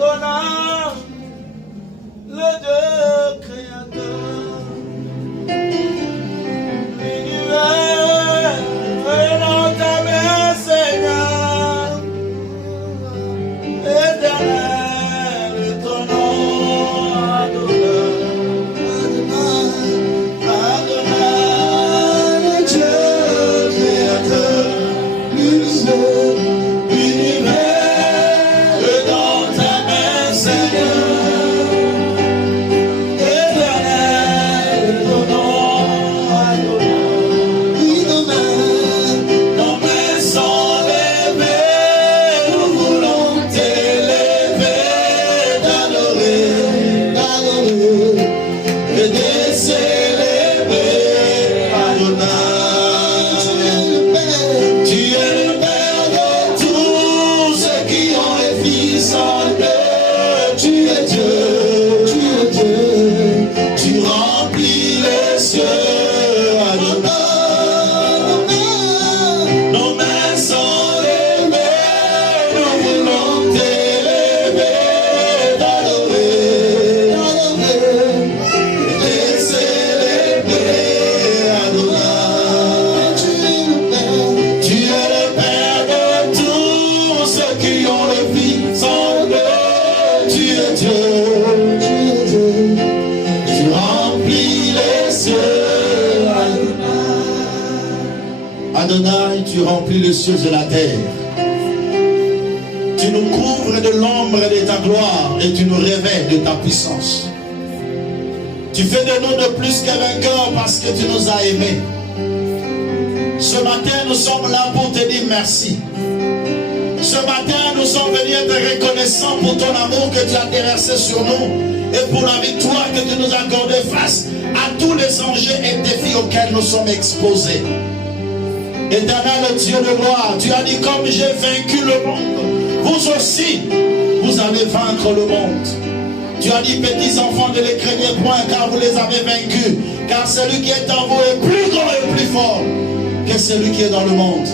Adonai, le Dieu créateur, l'univers est dans ta main, Seigneur, éternel est ton nom, Adonai, Adonai, le Dieu créateur, l'univers est dans ta main, Seigneur. Adonai, tu remplis les cieux et la terre. Tu nous couvres de l'ombre de ta gloire et tu nous révèles de ta puissance. Tu fais de nous de plus qu'un vainqueur parce que tu nous as aimés. Ce matin, nous sommes là pour te dire merci. Ce matin, nous sommes venus être reconnaissants pour ton amour que tu as déversé sur nous et pour la victoire que tu nous as accordée face à tous les enjeux et défis auxquels nous sommes exposés. Éternel Dieu de gloire, tu as dit comme j'ai vaincu le monde, vous aussi, vous allez vaincre le monde. Tu as dit petits enfants, ne les craignez point car vous les avez vaincus. Car celui qui est en vous est plus grand et plus fort que celui qui est dans le monde.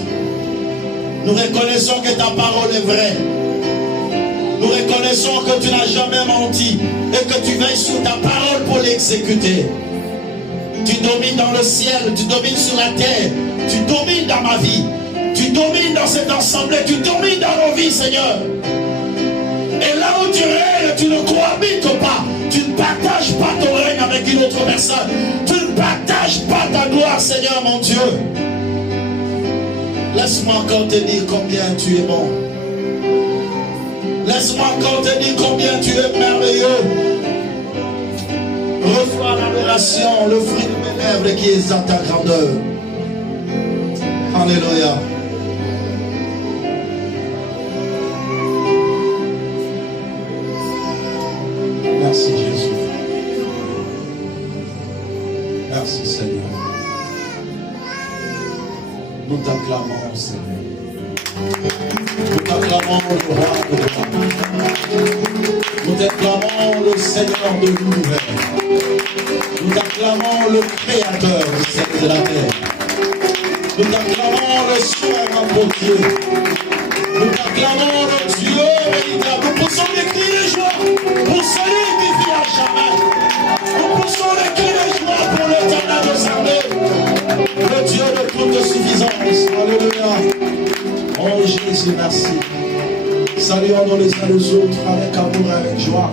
Nous reconnaissons que ta parole est vraie. Nous reconnaissons que tu n'as jamais menti et que tu veilles sur ta parole pour l'exécuter. Tu domines dans le ciel, tu domines sur la terre, tu domines dans ma vie, tu domines dans cette assemblée, tu domines dans nos vies, Seigneur. Et là où tu règnes, tu ne cohabites pas, tu ne partages pas ton règne avec une autre personne, tu ne partages pas ta gloire, Seigneur mon Dieu. Laisse-moi encore te dire combien tu es bon. Laisse-moi encore te dire combien tu es merveilleux. Reçois l'adoration, le fruit de mes lèvres qui exalte ta grandeur. Alléluia. Merci Jésus. Merci Seigneur. Nous t'acclamons Seigneur. Nous t'acclamons le roi de gloire. Nous t'acclamons le Seigneur de l'univers. Nous t'acclamons le Créateur du ciel et de la terre. Nous t'acclamons le souverain pour Dieu. Nous t'acclamons le Dieu véritable. Nous poussons les cris de joie pour celui qui vit à jamais. Nous poussons les cris de joie pour l'Éternel des armées, le Dieu de toute suffisance. Alléluia. Oh Jésus, merci. Saluons-nous les uns les autres avec amour et avec joie.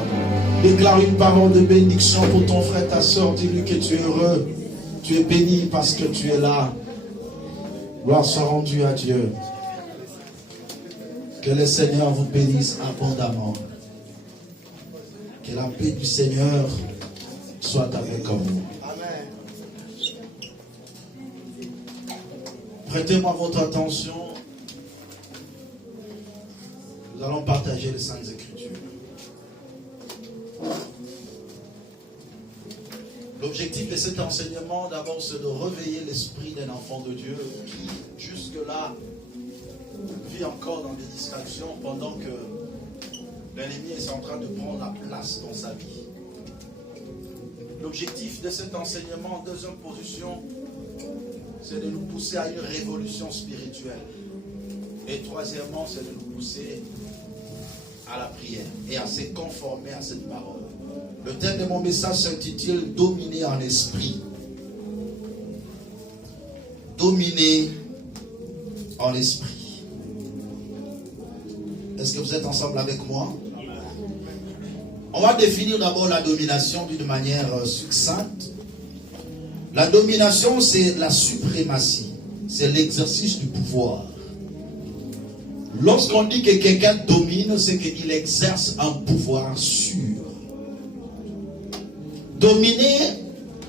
Déclare une parole de bénédiction pour ton frère, ta soeur. Dis-lui que tu es heureux. Tu es béni parce que tu es là. Gloire soit rendue à Dieu. Que le Seigneur vous bénisse abondamment. Que la paix du Seigneur soit avec vous. Amen. Prêtez-moi votre attention. Nous allons partager les Saintes Écritures. L'objectif de cet enseignement, d'abord, c'est de réveiller l'esprit d'un enfant de Dieu qui, jusque-là, vit encore dans des distractions pendant que l'ennemi est en train de prendre la place dans sa vie. L'objectif de cet enseignement, en deuxième position, c'est de nous pousser à une révolution spirituelle. Et troisièmement, c'est de nous pousser à la prière et à se conformer à cette parole. Le thème de mon message s'intitule Dominer en esprit. Dominer en esprit. Est-ce que vous êtes ensemble avec moi? On va définir d'abord la domination d'une manière succincte. La domination, c'est la suprématie. C'est l'exercice du pouvoir. Lorsqu'on dit que quelqu'un domine, c'est qu'il exerce un pouvoir sûr. Dominer,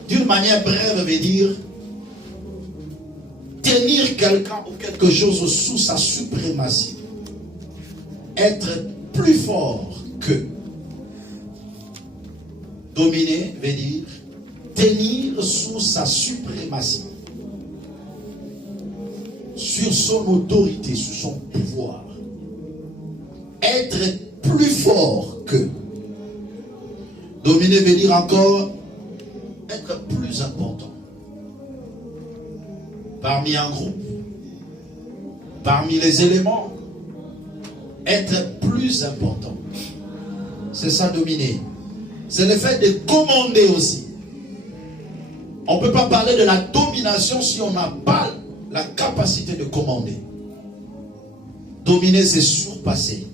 d'une manière brève, veut dire tenir quelqu'un ou quelque chose sous sa suprématie. Être plus fort que. Dominer veut dire tenir sous sa suprématie, sur son autorité, sur son pouvoir. Être plus fort que. Dominer veut dire encore être plus important. Parmi un groupe, parmi les éléments, être plus important. C'est ça, dominer. C'est le fait de commander aussi. On ne peut pas parler de la domination si on n'a pas la capacité de commander. Dominer, c'est surpasser.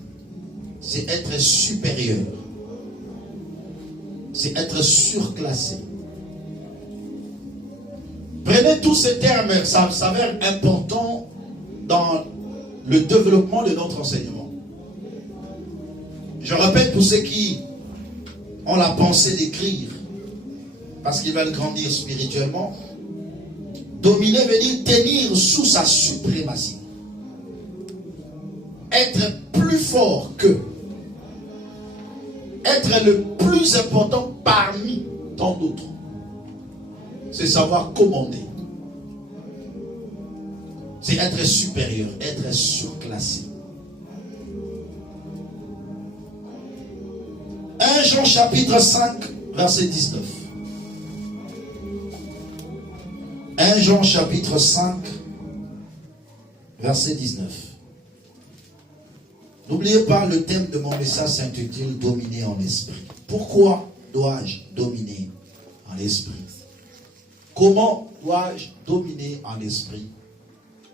C'est être supérieur. C'est être surclassé. Prenez tous ces termes, ça s'avère important dans le développement de notre enseignement. Je répète pour ceux qui ont la pensée d'écrire, parce qu'ils veulent grandir spirituellement. Dominer veut dire tenir sous sa suprématie. Être plus fort que. Être le plus important parmi tant d'autres. C'est savoir commander. C'est être supérieur, être surclassé. 1 Jean chapitre 5, verset 19. 1 Jean chapitre 5, verset 19. N'oubliez pas, le thème de mon message s'intitule Dominer en esprit. Pourquoi dois-je dominer en esprit? Comment dois-je dominer en esprit?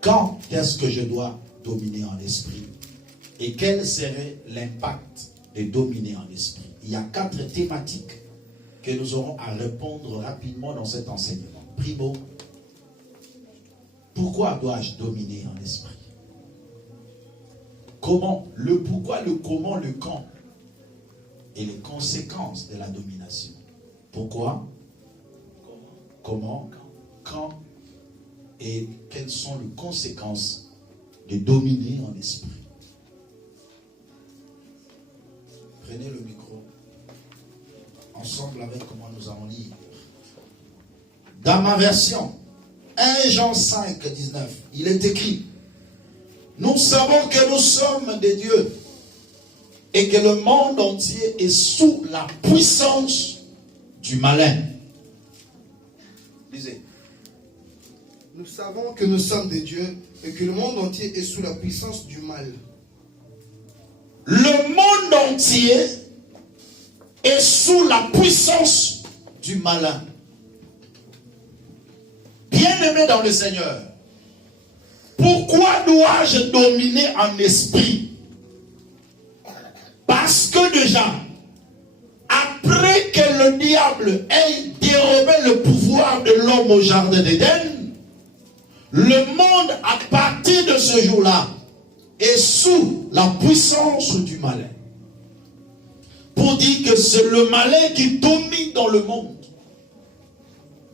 Quand est-ce que je dois dominer en esprit? Et quel serait l'impact de dominer en esprit? Il y a 4 thématiques que nous aurons à répondre rapidement dans cet enseignement. Primo, pourquoi dois-je dominer en esprit? Comment, le pourquoi, le comment, le quand et les conséquences de la domination. Pourquoi? Comment? Quand? Et quelles sont les conséquences de dominer en esprit? Prenez le micro. Ensemble avec comment nous allons lire. Dans ma version, 1 Jean 5, 19, il est écrit: nous savons que nous sommes des dieux et que le monde entier est sous la puissance du malin. Lisez. Nous savons que nous sommes des dieux et que le monde entier est sous la puissance du mal. Le monde entier est sous la puissance du malin. Bien-aimé dans le Seigneur, pourquoi dois-je dominer en esprit? Parce que déjà, après que le diable ait dérobé le pouvoir de l'homme au jardin d'Éden, le monde à partir de ce jour-là est sous la puissance du malin. Pour dire que c'est le malin qui domine dans le monde.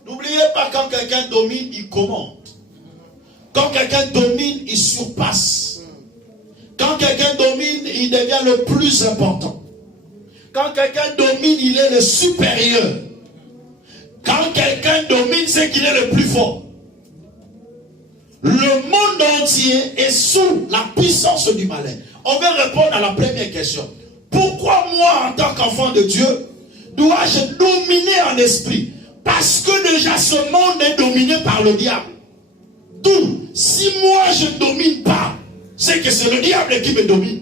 N'oubliez pas, quand quelqu'un domine, il commande. Quand quelqu'un domine, il surpasse. Quand quelqu'un domine, il devient le plus important. Quand quelqu'un domine, il est le supérieur. Quand quelqu'un domine, c'est qu'il est le plus fort. Le monde entier est sous la puissance du malin. On va répondre à la première question. Pourquoi moi, en tant qu'enfant de Dieu, dois-je dominer en esprit? Parce que déjà ce monde est dominé par le diable. D'où, si moi je ne domine pas, c'est que c'est le diable qui me domine.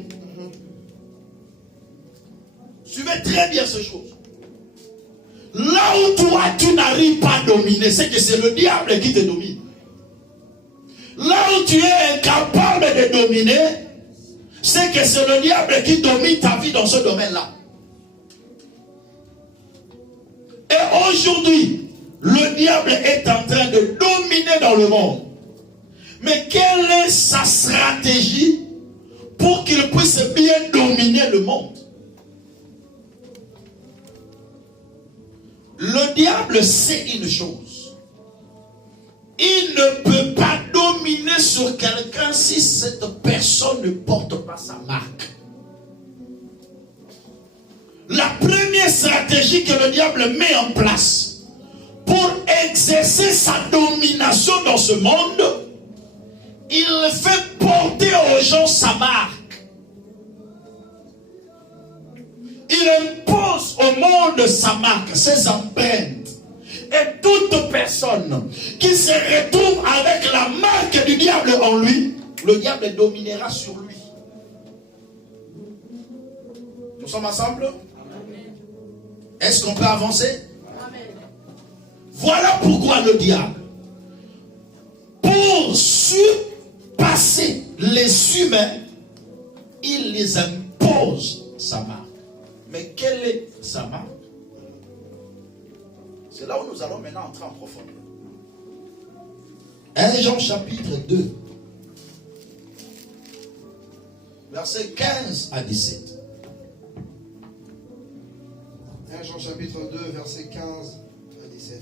Suivez très bien ces choses. Là où toi, tu n'arrives pas à dominer, c'est que c'est le diable qui te domine. Là où tu es incapable de dominer, c'est que c'est le diable qui domine ta vie dans ce domaine-là. Et aujourd'hui, le diable est en train de dominer dans le monde. Mais quelle est sa stratégie pour qu'il puisse bien dominer le monde? Le diable sait une chose. Il ne peut pas dominer sur quelqu'un si cette personne ne porte pas sa marque. La première stratégie que le diable met en place pour exercer sa domination dans ce monde, il fait porter aux gens sa marque. Il impose au monde sa marque, ses empreintes. Et toute personne qui se retrouve avec la marque du diable en lui, le diable dominera sur lui. Nous sommes ensemble? Est-ce qu'on peut avancer? Amen. Voilà pourquoi le diable, pour surpasser les humains, il les impose sa marque. Mais quelle est sa marque? C'est là où nous allons maintenant entrer en profondeur. 1 Jean chapitre 2, versets 15 à 17. 1 Jean chapitre 2, versets 15 à 17.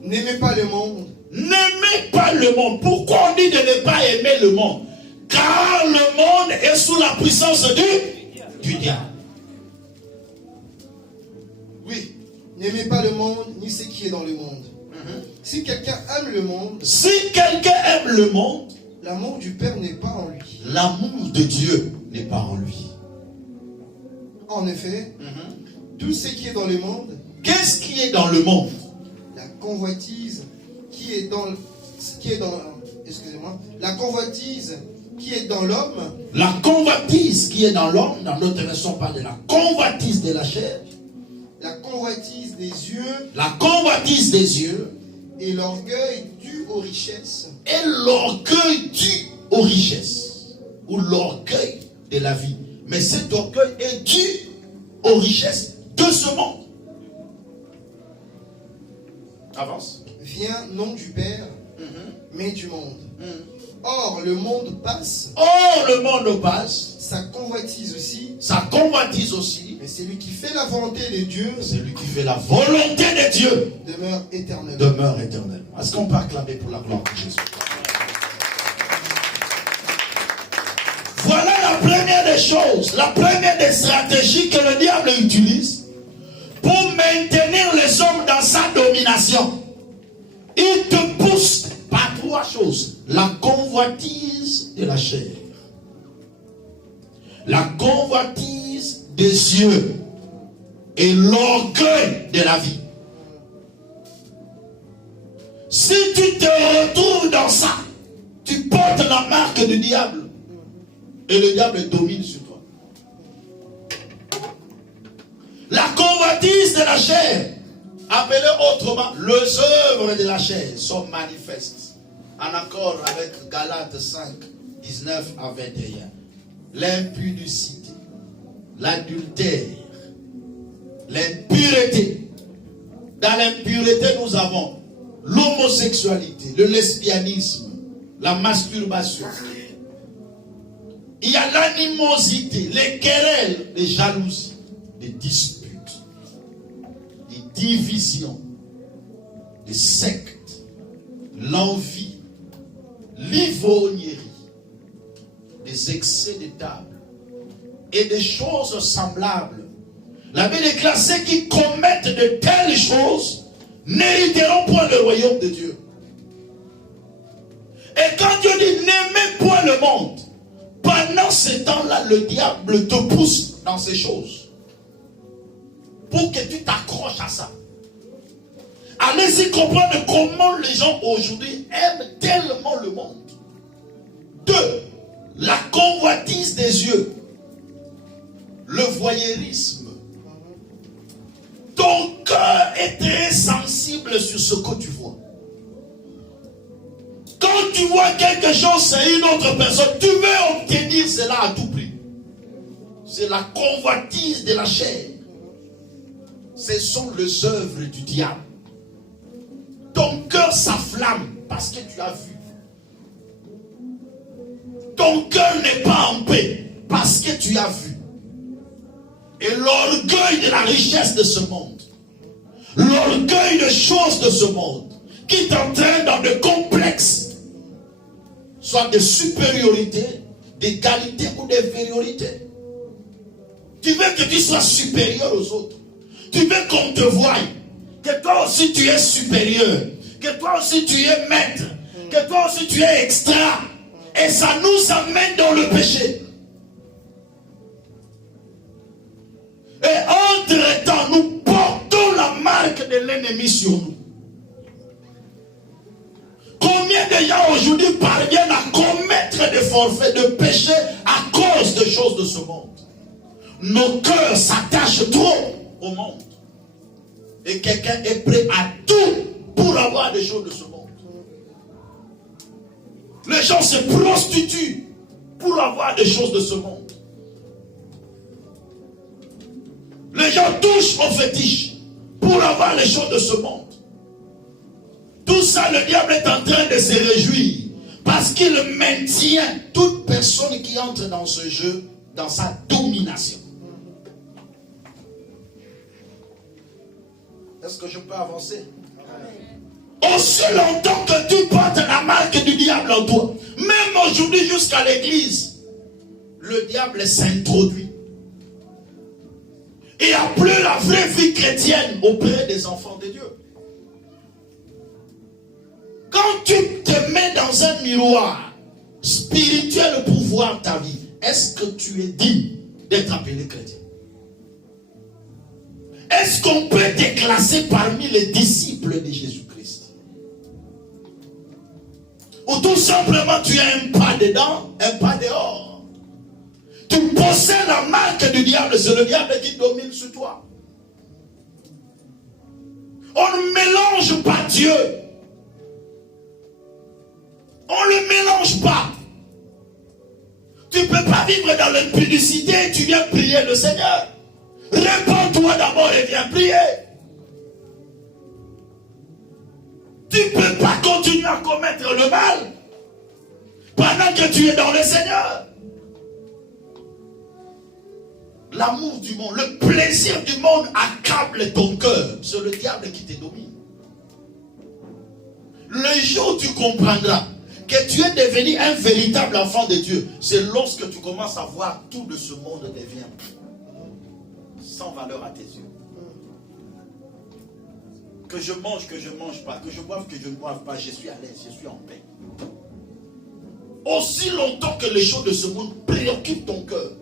N'aimez pas le monde. N'aimez pas le monde. Pourquoi on dit de ne pas aimer le monde? Car le monde est sous la puissance du diable. Oui. N'aimez pas le monde, ni ce qui est dans le monde. Si quelqu'un aime le monde, le monde, l'amour du Père n'est pas en lui. L'amour de Dieu n'est pas en lui. En effet, tout ce qui est dans le monde, qu'est-ce qui est dans le monde? La convoitise qui est dans la convoitise qui est dans l'homme. La convoitise qui est dans l'homme, dans notre version parle de la convoitise de la chair. La convoitise des yeux. La convoitise des yeux. Et l'orgueil dû aux richesses. Et l'orgueil dû aux richesses. Ou l'orgueil de la vie. Mais cet orgueil est dû aux richesses de ce monde. Avance. Vient non du Père, mais du monde. Or, le monde passe. Sa convoitise aussi. Mais celui qui fait la volonté de Dieu. Demeure éternellement. Est-ce qu'on peut acclamer pour la gloire de Jésus? Voilà la première des choses, la première des stratégies que le diable utilise pour maintenir les hommes dans sa domination. Il te pousse par trois choses. La convoitise de la chair, la convoitise des yeux et l'orgueil de la vie. Si tu te retrouves dans ça, tu portes la marque du diable et le diable domine sur toi. La convoitise de la chair, appelée autrement les œuvres de la chair, sont manifestes. En accord avec Galates 5, 19 à 21. L'impudicité, l'adultère, l'impureté. Dans l'impureté, nous avons l'homosexualité, le lesbianisme, la masturbation. Il y a l'animosité, les querelles, les jalousies, les disputes, les divisions, les sectes, l'envie, l'ivrognerie, des excès de table et des choses semblables. La Bible déclare ceux qui commettent de telles choses n'hériteront point le royaume de Dieu. Et quand Dieu dit n'aimez point le monde, pendant ce temps-là, le diable te pousse dans ces choses pour que tu t'accroches à ça. Allez-y comprendre comment les gens aujourd'hui aiment tellement le monde. 2. La convoitise des yeux, le voyeurisme, être très sensible sur ce que tu vois. Quand tu vois quelque chose, c'est une autre personne, tu veux obtenir cela à tout prix. C'est la convoitise de la chair. Ce sont les œuvres du diable. Ton cœur s'afflamme parce que tu as vu. Ton cœur n'est pas en paix parce que tu as vu. Et l'orgueil de la richesse de ce monde, l'orgueil des choses de ce monde, qui t'entraîne dans des complexes, soit de supériorité, d'égalité ou d'infériorité. Tu veux que tu sois supérieur aux autres. Tu veux qu'on te voie. Que toi aussi tu es supérieur. Que toi aussi tu es maître. Que toi aussi tu es extra. Et ça nous amène dans le péché. Et entre-temps, nous portons la marque de l'ennemi sur nous. Combien de gens aujourd'hui parviennent à commettre des forfaits de péché à cause des choses de ce monde? Nos cœurs s'attachent trop au monde. Et quelqu'un est prêt à tout pour avoir des choses de ce monde. Les gens se prostituent pour avoir des choses de ce monde. Les gens touchent aux fétiches pour avoir les choses de ce monde. Tout ça, le diable est en train de se réjouir parce qu'il maintient toute personne qui entre dans ce jeu dans sa domination. Est-ce que je peux avancer? Aussi longtemps que tu portes la marque du diable en toi, même aujourd'hui jusqu'à l'église, le diable s'introduit. Il n'y a plus la vraie vie chrétienne auprès des enfants de Dieu. Quand tu te mets dans un miroir spirituel pour voir ta vie, est-ce que tu es digne d'être appelé chrétien? Est-ce qu'on peut te classer parmi les disciples de Jésus-Christ? Ou tout simplement tu as un pas dedans, un pas dehors? Tu possèdes la marque du diable, c'est le diable qui domine sur toi. On ne mélange pas Dieu. On ne le mélange pas. Tu ne peux pas vivre dans l'impudicité et tu viens prier le Seigneur. Répands-toi d'abord et viens prier. Tu ne peux pas continuer à commettre le mal pendant que tu es dans le Seigneur. L'amour du monde, le plaisir du monde accable ton cœur. C'est le diable qui te domine. Le jour où tu comprendras que tu es devenu un véritable enfant de Dieu, c'est lorsque tu commences à voir tout de ce monde devient sans valeur à tes yeux. Que je mange pas, que je boive, que je ne boive pas, je suis à l'aise, je suis en paix. Aussi longtemps que les choses de ce monde préoccupent ton cœur,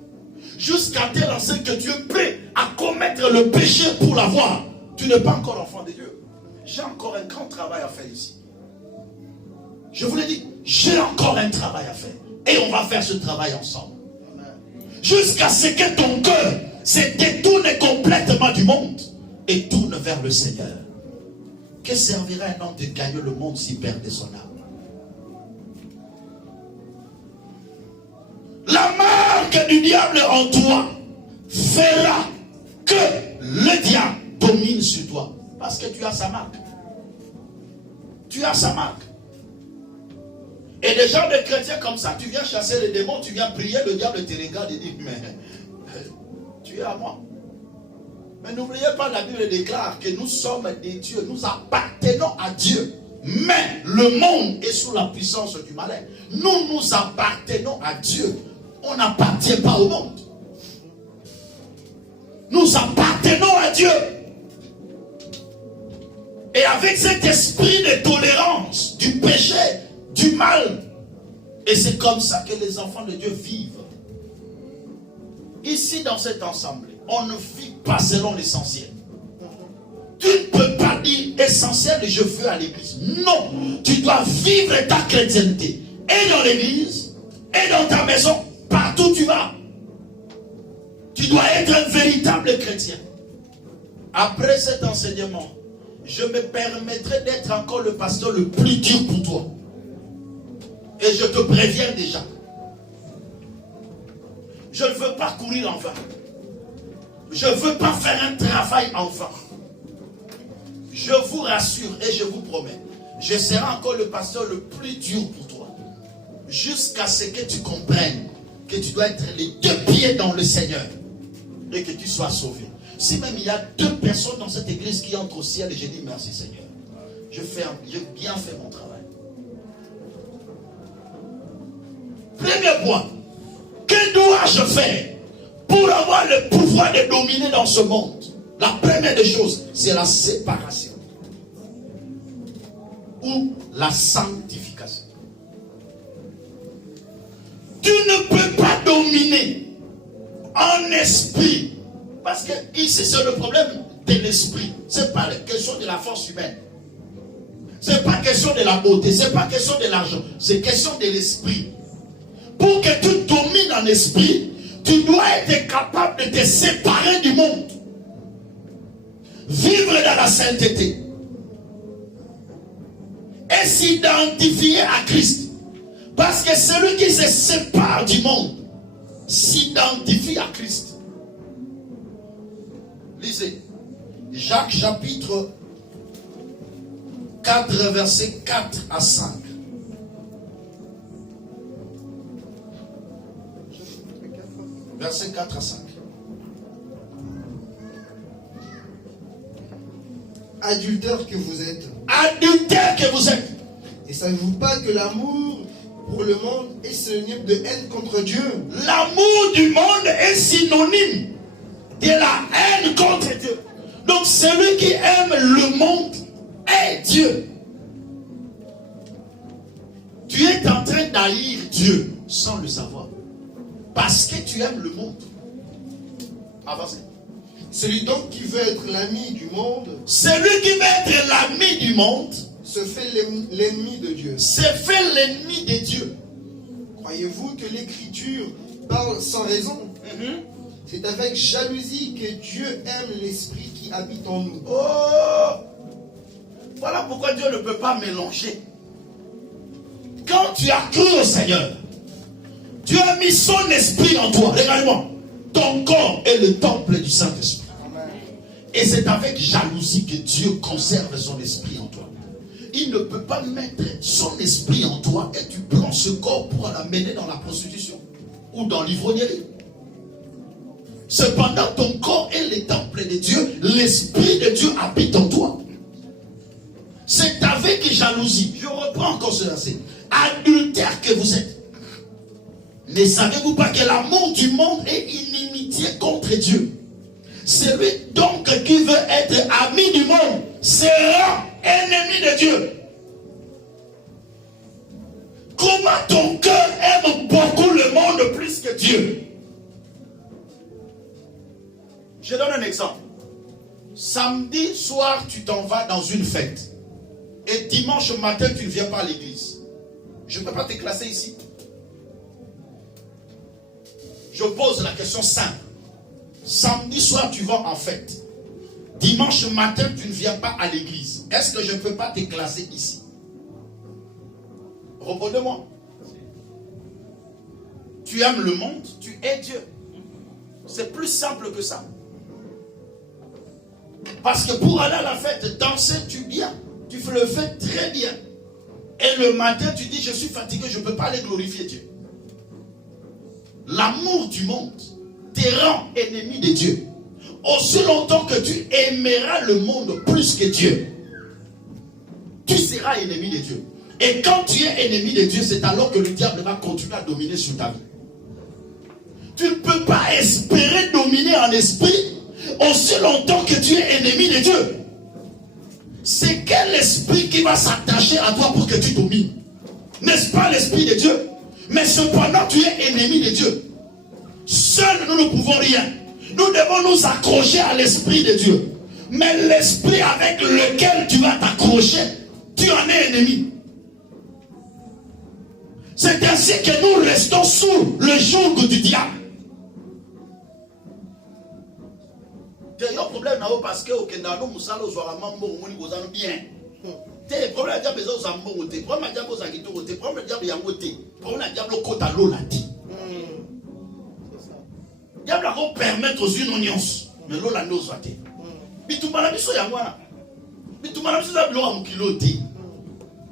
jusqu'à tel enseigne que tu es prêt à commettre le péché pour l'avoir, tu n'es pas encore enfant de Dieu. J'ai encore un grand travail à faire ici. Je vous l'ai dit, j'ai encore un travail à faire. Et on va faire ce travail ensemble. Jusqu'à ce que ton cœur se détourne complètement du monde et tourne vers le Seigneur. Que servira un homme de gagner le monde s'il perdait son âme? La marque du diable en toi fera que le diable domine sur toi. Parce que tu as sa marque. Tu as sa marque. Et des gens de chrétiens comme ça, tu viens chasser les démons, tu viens prier, le diable te regarde et dit, mais tu es à moi. Mais n'oubliez pas, la Bible déclare que nous sommes des dieux, nous appartenons à Dieu. Mais le monde est sous la puissance du malin. Nous, nous appartenons à Dieu. On n'appartient pas au monde. Nous appartenons à Dieu. Et avec cet esprit de tolérance, du péché, du mal, et c'est comme ça que les enfants de Dieu vivent. Ici, dans cette assemblée, on ne vit pas selon l'essentiel. Tu ne peux pas dire essentiel, je veux à l'église. Non, tu dois vivre ta chrétienté. Et dans l'église, et dans ta maison, partout où tu vas. Tu dois être un véritable chrétien. Après cet enseignement, je me permettrai d'être encore le pasteur le plus dur pour toi. Et je te préviens déjà. Je ne veux pas courir en vain. Je ne veux pas faire un travail en vain. Je vous rassure et je vous promets, je serai encore le pasteur le plus dur pour toi. Jusqu'à ce que tu comprennes que tu dois être les deux pieds dans le Seigneur et que tu sois sauvé. Si même il y a 2 personnes dans cette église qui entrent au ciel, et je dis merci Seigneur. J'ai bien fait mon travail. Premier point. Que dois-je faire pour avoir le pouvoir de dominer dans ce monde? La première des choses, c'est la séparation ou la sanctification. Tu ne peux pas dominer en esprit. Parce que ici, c'est le problème de l'esprit. Ce n'est pas la question de la force humaine. Ce n'est pas question de la beauté. Ce n'est pas question de l'argent. C'est question de l'esprit. Pour que tu domines en esprit, tu dois être capable de te séparer du monde. Vivre dans la sainteté. Et s'identifier à Christ. Parce que celui qui se sépare du monde s'identifie à Christ. Lisez. Jacques chapitre 4, versets 4 à 5. Versets 4 à 5. Adultères que vous êtes. Adultères que vous êtes. Et savez-vous pas que l'amour pour le monde est synonyme de haine contre Dieu? L'amour du monde est synonyme de la haine contre Dieu. Donc celui qui aime le monde est Dieu. Tu es en train d'haïr Dieu sans le savoir. Parce que tu aimes le monde. Avancez. Celui donc qui veut être l'ami du monde, celui qui veut être l'ami du monde se fait l'ennemi de Dieu. Se fait l'ennemi de Dieu. Croyez-vous que l'Écriture parle sans raison? C'est avec jalousie que Dieu aime l'esprit qui habite en nous. Oh! Voilà pourquoi Dieu ne peut pas mélanger. Quand tu as cru au Seigneur, Dieu a mis son esprit en toi. Regarde-moi. Ton corps est le temple du Saint-Esprit. Et c'est avec jalousie que Dieu conserve son esprit en toi. Il ne peut pas mettre son esprit en toi et tu prends ce corps pour l'amener dans la prostitution ou dans l'ivrognerie. Cependant, ton corps est le temple de Dieu. L'esprit de Dieu habite en toi. C'est avec jalousie. Je reprends encore ce verset. Adultères que vous êtes. Ne savez-vous pas que l'amour du monde est inimitié contre Dieu? Celui donc qui veut être ami du monde sera ennemi de Dieu. Comment ton cœur aime beaucoup le monde plus que Dieu? Je donne un exemple. Samedi soir, tu t'en vas dans une fête. Et dimanche matin, tu ne viens pas à l'église. Je ne peux pas te classer ici. Je pose la question simple. Samedi soir, tu vas en fête. Dimanche matin, tu ne viens pas à l'église. Est-ce que je ne peux pas te classer ici? Répondez-moi. Tu aimes le monde, tu es Dieu. C'est plus simple que ça. Parce que pour aller à la fête, danser, tu le fais très bien. Et le matin, tu dis, je suis fatigué, je ne peux pas aller glorifier Dieu. L'amour du monde te rend ennemi de Dieu. Aussi longtemps que tu aimeras le monde plus que Dieu, tu seras ennemi de Dieu. Et quand tu es ennemi de Dieu, c'est alors que le diable va continuer à dominer sur ta vie. Tu ne peux pas espérer dominer en esprit aussi longtemps que tu es ennemi de Dieu. C'est quel esprit qui va s'attacher à toi pour que tu domines? N'est-ce pas l'esprit de Dieu? Mais cependant, tu es ennemi de Dieu. Seuls, nous ne pouvons rien. Nous devons nous accrocher à l'esprit de Dieu. Mais l'esprit avec lequel tu vas t'accrocher, tu en es ennemi. C'est ainsi que nous restons sous le joug du diable. Il y a un problème parce que au Kenya, nous sommes bien. Le problème est que nous sommes bien. Le problème est que nous sommes bien. Le problème est que nous sommes bien. Le problème est que nous sommes bien. Diable va permettre aux unions, mais l'eau la nous a été.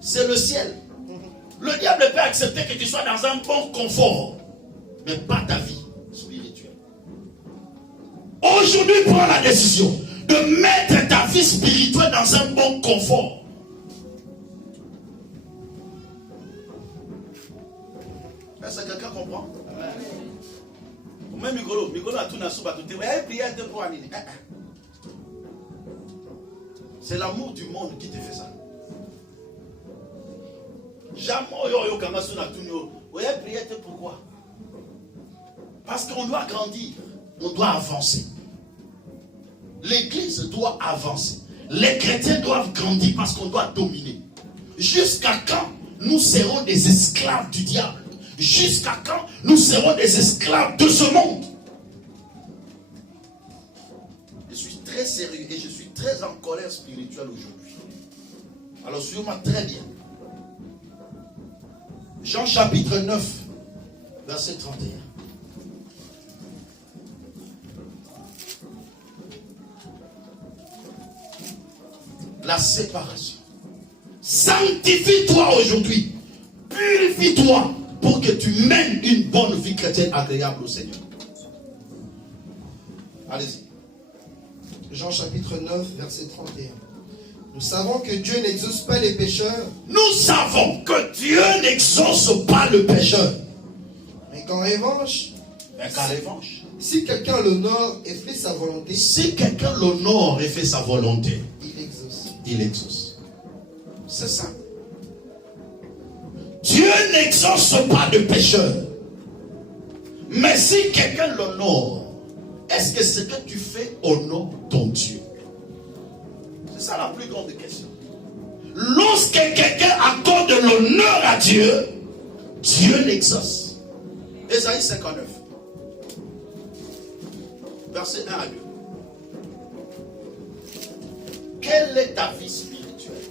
C'est le ciel. Le diable peut accepter que tu sois dans un bon confort, mais pas ta vie spirituelle. Aujourd'hui, prends la décision de mettre ta vie spirituelle dans un bon confort. Est-ce que quelqu'un comprend? Même Migolo a tout nassoubaté. C'est l'amour du monde qui te fait ça. Jamais pourquoi? Parce qu'on doit grandir, on doit avancer. L'église doit avancer. Les chrétiens doivent grandir parce qu'on doit dominer. Jusqu'à quand nous serons des esclaves du diable? Jusqu'à quand nous serons des esclaves de ce monde? Je suis très sérieux et je suis très en colère spirituelle aujourd'hui. Alors suivez-moi très bien. Jean chapitre 9, verset 31. La séparation. Sanctifie-toi aujourd'hui. Purifie-toi pour que tu mènes une bonne vie chrétienne agréable au Seigneur. Allez-y. Jean chapitre 9, verset 31. Nous savons que Dieu n'exauce pas les pécheurs. Nous savons que Dieu n'exauce pas le pécheur. Mais qu'en revanche, si quelqu'un l'honore et fait sa volonté, il exauce. C'est ça. Dieu n'exauce pas de pécheur. Mais si quelqu'un l'honore, est-ce que ce que tu fais honore ton Dieu? C'est ça la plus grande question. Lorsque quelqu'un accorde l'honneur à Dieu, Dieu l'exauce. Ésaïe 59. Verset 1 à 2. Quelle est ta vie spirituelle?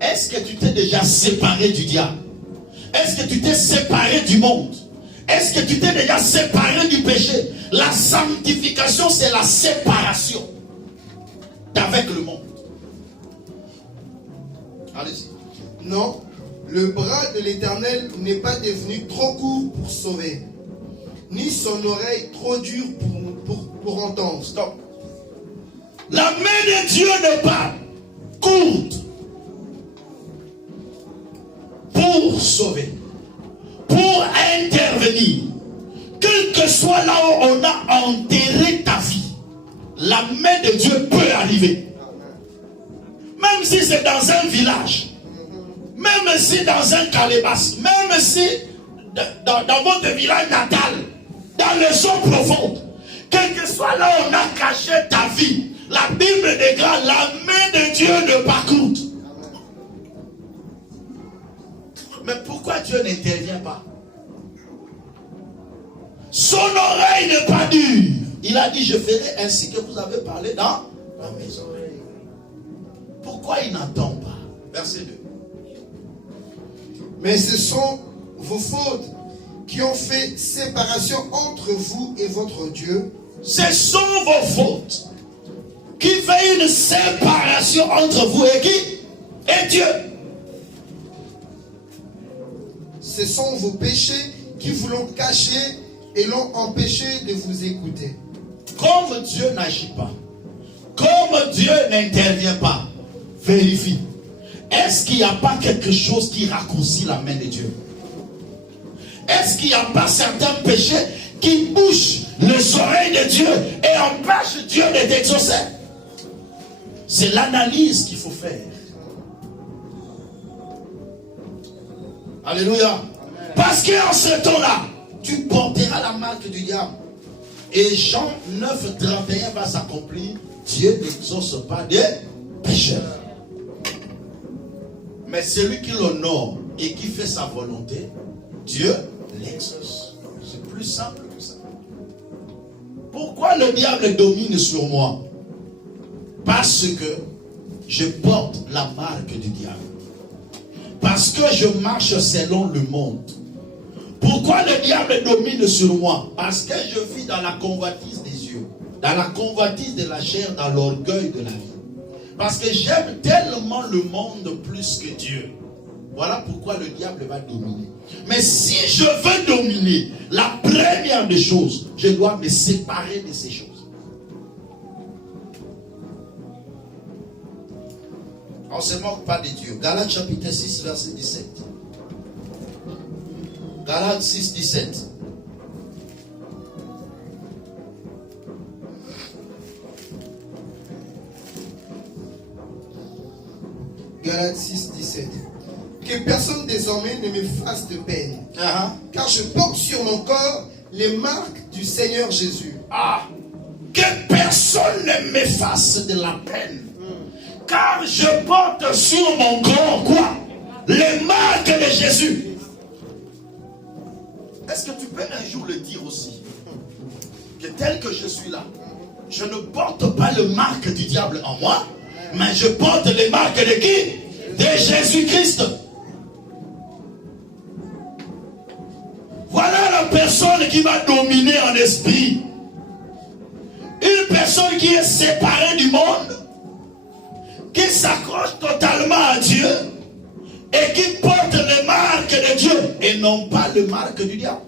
Est-ce que tu t'es déjà séparé du diable? Est-ce que tu t'es séparé du monde? Est-ce que tu t'es déjà séparé du péché? La sanctification, c'est la séparation d'avec le monde. Allez-y. Non, le bras de l'Éternel n'est pas devenu trop court pour sauver, ni son oreille trop dure pour entendre. Stop. La main de Dieu n'est pas courte pour sauver, pour intervenir. Quel que soit là où on a enterré ta vie, la main de Dieu peut arriver. Même si c'est dans un village, même si dans un calebasse, même si dans votre village natal, dans les zones profondes, quel que soit là où on a caché ta vie, la Bible déclare la main de Dieu ne pas courte. Mais pourquoi Dieu n'intervient pas? Son oreille n'est pas dure. Il a dit, je ferai ainsi que vous avez parlé dans la maison. Pourquoi il n'entend pas? Verset 2. Mais ce sont vos fautes qui ont fait séparation entre vous et votre Dieu. Ce sont vos fautes qui fait une séparation entre vous et qui? Et Dieu. Ce sont vos péchés qui vous l'ont caché et l'ont empêché de vous écouter. Comme Dieu n'agit pas, comme Dieu n'intervient pas, vérifie. Est-ce qu'il n'y a pas quelque chose qui raccourcit la main de Dieu? Est-ce qu'il n'y a pas certains péchés qui bouchent les oreilles de Dieu et empêchent Dieu de t'exaucer? C'est l'analyse qu'il faut faire. Alléluia. Parce qu'en ce temps-là, tu porteras la marque du diable. Et Jean 9, 31 va s'accomplir. Dieu n'exauce pas des pécheurs. Mais celui qui l'honore et qui fait sa volonté, Dieu l'exauce. C'est plus simple que ça. Pourquoi le diable domine sur moi? Parce que je porte la marque du diable. Parce que je marche selon le monde. Pourquoi le diable domine sur moi? Parce que je vis dans la convoitise des yeux, dans la convoitise de la chair, dans l'orgueil de la vie. Parce que j'aime tellement le monde plus que Dieu. Voilà pourquoi le diable va dominer. Mais si je veux dominer, la première des choses, je dois me séparer de ces choses. On ne se moque pas de Dieu. Galates chapitre 6, verset 17. Galates 6, 17. Galates 6, 17. Que personne désormais ne me fasse de peine, car je porte sur mon corps les marques du Seigneur Jésus. Que personne ne me fasse de la peine. Car je porte sur mon corps quoi? Les marques de Jésus. Est-ce que tu peux un jour le dire aussi? Que tel que je suis là, je ne porte pas les marques du diable en moi, mais je porte les marques de qui? De Jésus-Christ. Voilà la personne qui va dominer en esprit. Une personne qui est séparée du monde, qui s'accroche totalement à Dieu et qui porte les marques de Dieu et non pas les marques du diable.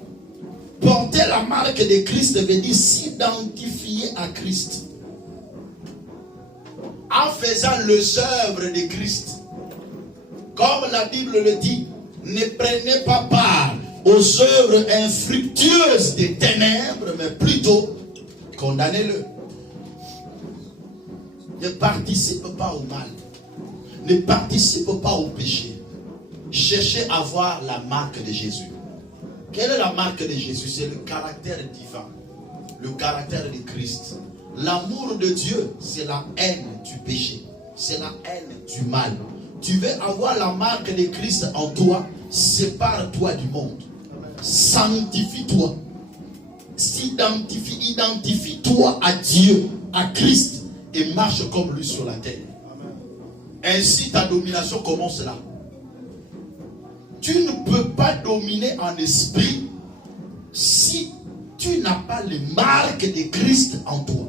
Porter la marque de Christ veut dire s'identifier à Christ. En faisant les œuvres de Christ. Comme la Bible le dit, ne prenez pas part aux œuvres infructueuses des ténèbres, mais plutôt condamnez-le. Ne participe pas au mal. Ne participe pas au péché. Cherchez à voir la marque de Jésus. Quelle est la marque de Jésus? C'est le caractère divin. Le caractère de Christ. L'amour de Dieu, c'est la haine du péché. C'est la haine du mal. Tu veux avoir la marque de Christ en toi, sépare-toi du monde. Sanctifie-toi. Identifie-toi à Dieu, à Christ, et marche comme lui sur la terre. Ainsi ta domination commence là. Tu ne peux pas dominer en esprit si tu n'as pas les marques de Christ en toi.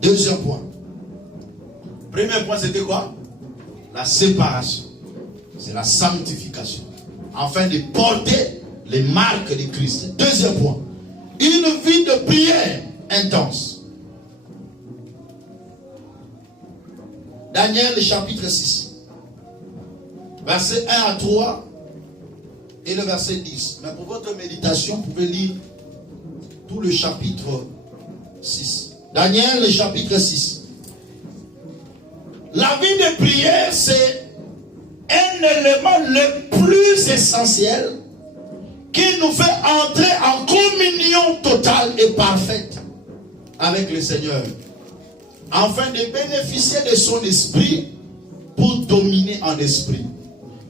Deuxième point. Premier point, c'était quoi? La séparation. C'est la sanctification. Afin de porter les marques de Christ. Deuxième point. Une vie de prière intense. Daniel chapitre 6. Verset 1 à 3 et le verset 10. Mais pour votre méditation, vous pouvez lire tout le chapitre 6. Daniel chapitre 6. La vie de prière, c'est un élément le plus essentiel qui nous fait entrer en communion totale et parfaite avec le Seigneur, afin de bénéficier de son esprit pour dominer en esprit.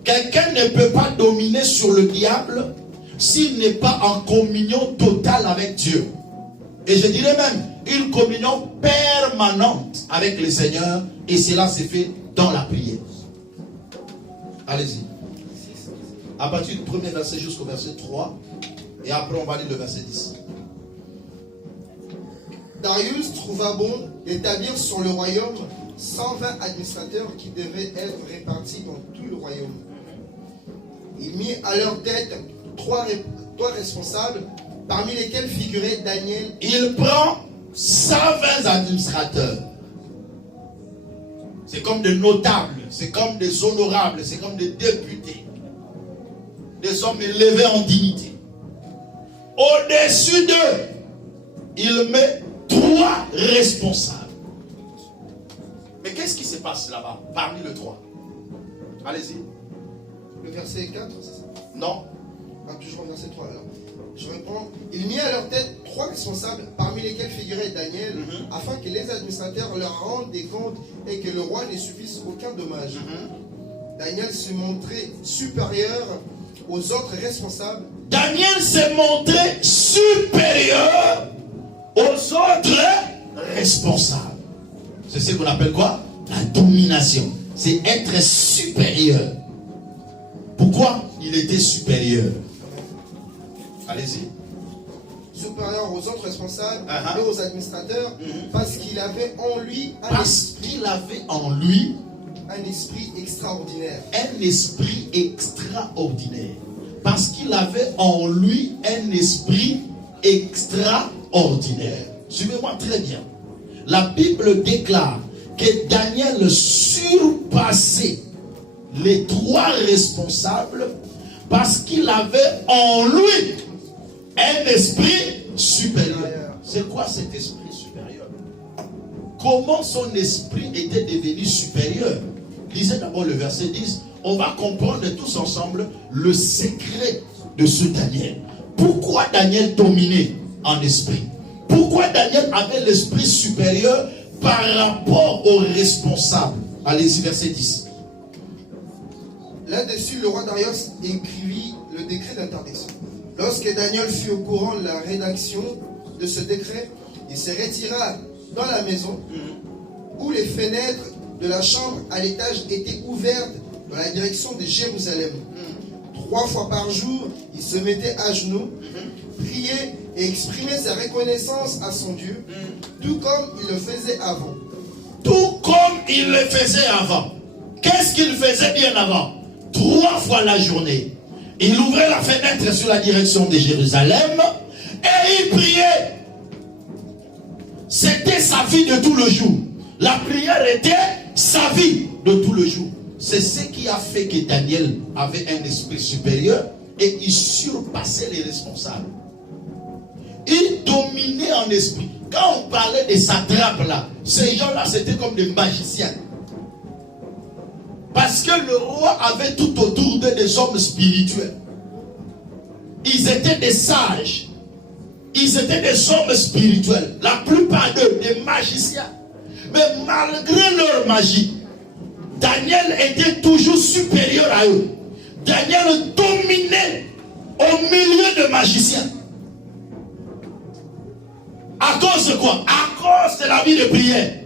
Quelqu'un ne peut pas dominer sur le diable s'il n'est pas en communion totale avec Dieu. Et je dirais même une communion permanente avec le Seigneur, et cela se fait dans la prière. Allez-y. À partir du premier verset jusqu'au verset 3, et après on va lire le verset 10. Darius trouva bon d'établir sur le royaume 120 administrateurs qui devaient être répartis dans tout le royaume. Il mit à leur tête trois responsables, parmi lesquels figurait Daniel. Il prend 120 administrateurs. C'est comme des notables, c'est comme des honorables, c'est comme des députés. Des hommes élevés en dignité. Au-dessus d'eux, il met 3 responsables. Mais qu'est-ce qui se passe là-bas, parmi les 3? Allez-y. Le verset 4, c'est ça? Non. Toujours le verset 3 alors. Je reprends. Il mit à leur tête 3 responsables, parmi lesquels figurait Daniel, afin que les administrateurs leur rendent des comptes et que le roi ne subisse aucun dommage. Daniel se montrait supérieur aux autres responsables. Daniel s'est montré supérieur aux autres responsables. C'est ce qu'on appelle quoi? La domination. C'est être supérieur. Pourquoi il était supérieur? Allez-y. Supérieur aux autres responsables et aux administrateurs, parce qu'il avait en lui un esprit extraordinaire. Un esprit extraordinaire. Parce qu'il avait en lui un esprit extraordinaire. Suivez-moi très bien. La Bible déclare que Daniel surpassait les trois responsables parce qu'il avait en lui un esprit supérieur. C'est quoi cet esprit supérieur? Comment son esprit était devenu supérieur? Lisez d'abord le verset 10. On va comprendre tous ensemble le secret de ce Daniel. Pourquoi Daniel dominait en esprit? Pourquoi Daniel avait l'esprit supérieur par rapport aux responsables? Allez-y, verset 10. Là-dessus, le roi Darius écrivit le décret d'interdiction. Lorsque Daniel fut au courant de la rédaction de ce décret, il se retira dans la maison où les fenêtres de la chambre à l'étage étaient ouvertes dans la direction de Jérusalem. 3 fois par jour, il se mettait à genoux, priait et exprimait sa reconnaissance à son Dieu, tout comme il le faisait avant. Tout comme il le faisait avant. Qu'est-ce qu'il faisait bien avant? 3 fois la journée. Il ouvrait la fenêtre sur la direction de Jérusalem et il priait. C'était sa vie de tout le jour. La prière était sa vie de tout le jour. C'est ce qui a fait que Daniel avait un esprit supérieur et il surpassait les responsables. Il dominait en esprit. Quand on parlait des satrapes là, ces gens-là c'était comme des magiciens. Parce que le roi avait tout autour d'eux des hommes spirituels. Ils étaient des sages. Ils étaient des hommes spirituels. La plupart d'eux, des magiciens. Mais malgré leur magie, Daniel était toujours supérieur à eux. Daniel dominait au milieu de magiciens. À cause de quoi? À cause de la vie de prière.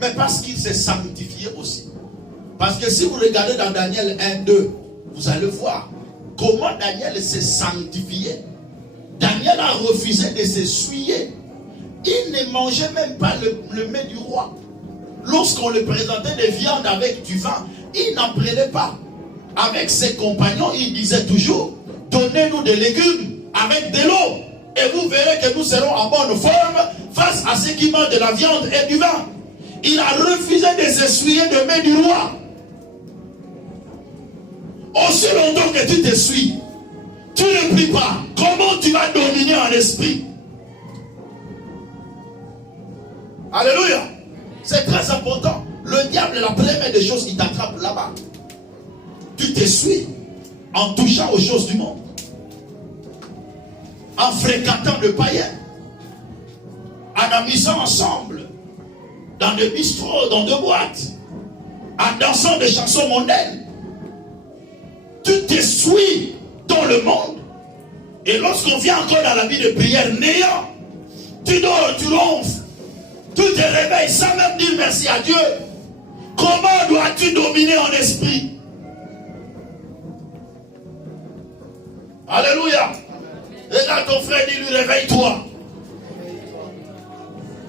Mais parce qu'il s'est sanctifié aussi. Parce que si vous regardez dans Daniel 1, 2, vous allez voir comment Daniel s'est sanctifié. Daniel a refusé de s'essuyer. Il ne mangeait même pas le mets du roi. Lorsqu'on lui présentait des viandes avec du vin, il n'en prenait pas. Avec ses compagnons, il disait toujours, donnez-nous des légumes avec de l'eau. Et vous verrez que nous serons en bonne forme face à ceux qui mangent de la viande et du vin. Il a refusé de s'essuyer de main du roi. Aussi longtemps que tu t'essuies, tu ne pries pas. Comment tu vas dominer en esprit? Alléluia. C'est très important. Le diable, la première des choses, il t'attrape là-bas. Tu t'essuies en touchant aux choses du monde. En fréquentant de païens. En amusant ensemble. Dans des bistrots, dans des boîtes. En dansant des chansons mondaines. Tu t'essuies dans le monde. Et lorsqu'on vient encore dans la vie de prière néant, tu dors, tu ronfles. Tu te réveilles sans même dire merci à Dieu. Comment dois-tu dominer en esprit? Alléluia. Regarde ton frère, dis-lui, réveille-toi.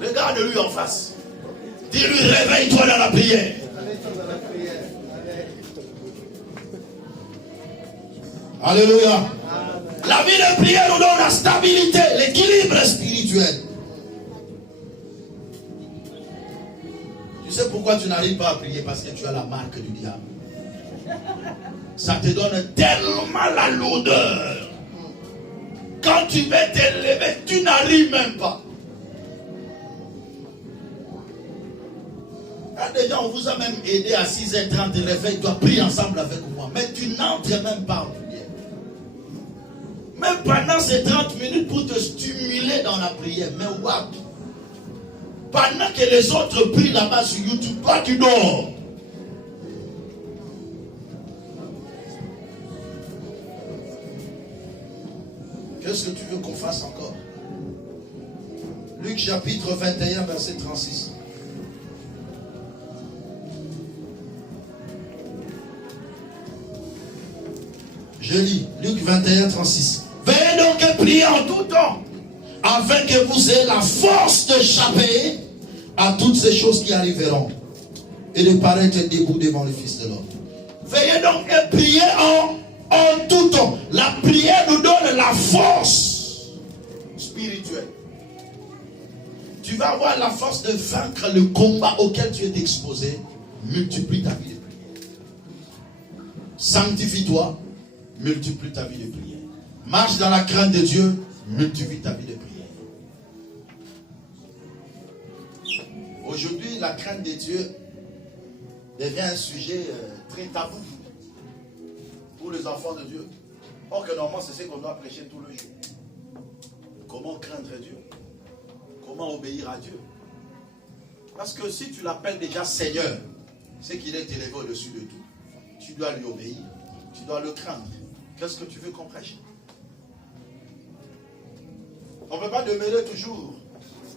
Regarde-lui en face. Dis-lui, réveille-toi dans la prière. Alléluia. La vie de prière nous donne la stabilité, l'équilibre spirituel. Tu sais pourquoi tu n'arrives pas à prier? Parce que tu as la marque du diable. Ça te donne tellement la lourdeur. Quand tu vas t'élever, tu n'arrives même pas. Déjà, on vous a même aidé à 6h30, réveille-toi, prie ensemble avec moi. Mais tu n'entres même pas en prière. Même pendant ces 30 minutes pour te stimuler dans la prière. Mais what? Pendant que les autres prient là-bas sur YouTube, toi tu dors. Qu'est-ce que tu veux qu'on fasse encore? Luc chapitre 21, verset 36. Je lis Luc 21, 36. Veillez donc et priez en tout temps, afin que vous ayez la force d'échapper à toutes ces choses qui arriveront et de paraître debout devant le Fils de l'homme. Veillez donc et priez en tout temps. La prière nous donne la force spirituelle. Tu vas avoir la force de vaincre le combat auquel tu es exposé. Multiplie ta vie de prière. Sanctifie-toi. Multiplie ta vie de prière. Marche dans la crainte de Dieu. Multiplie ta vie de prière. Aujourd'hui, la crainte de Dieu devient un sujet très tabou pour les enfants de Dieu. Or que normalement, c'est ce qu'on doit prêcher tout le jour. Comment craindre Dieu? Comment obéir à Dieu? Parce que si tu l'appelles déjà Seigneur, c'est qu'il est élevé au-dessus de tout. Tu dois lui obéir. Tu dois le craindre. Qu'est-ce que tu veux qu'on prêche? On ne peut pas demeurer toujours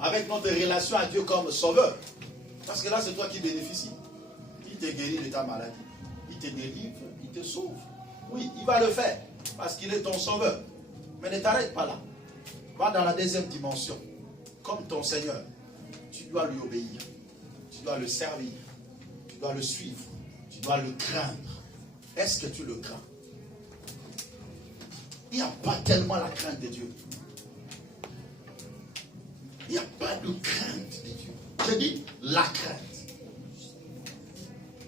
avec notre relation à Dieu comme sauveur. Parce que là, c'est toi qui bénéficies. Il te guérit de ta maladie. Il te délivre, il te sauve. Oui, il va le faire. Parce qu'il est ton sauveur. Mais ne t'arrête pas là. Va dans la deuxième dimension. Comme ton Seigneur. Tu dois lui obéir. Tu dois le servir. Tu dois le suivre. Tu dois le craindre. Est-ce que tu le crains? Il n'y a pas tellement la crainte de Dieu. Il n'y a pas de crainte de Dieu. Je dis la crainte.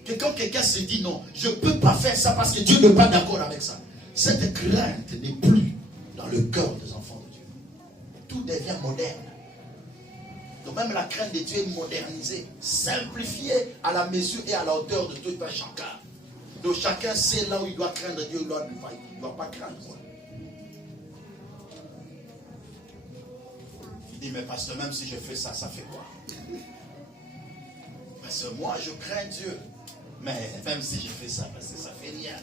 Que quand quelqu'un se dit non, je ne peux pas faire ça parce que Dieu n'est pas d'accord avec ça. Cette crainte n'est plus dans le cœur des enfants de Dieu. Tout devient moderne. Donc même la crainte de Dieu est modernisée, simplifiée à la mesure et à la hauteur de tout un chacun. Donc chacun sait là où il doit craindre Dieu, il ne doit pas craindre. Il dit, mais pasteur, même si je fais ça, ça fait quoi? Parce que moi, je crains Dieu. Mais même si je fais ça, parce que ça fait rien.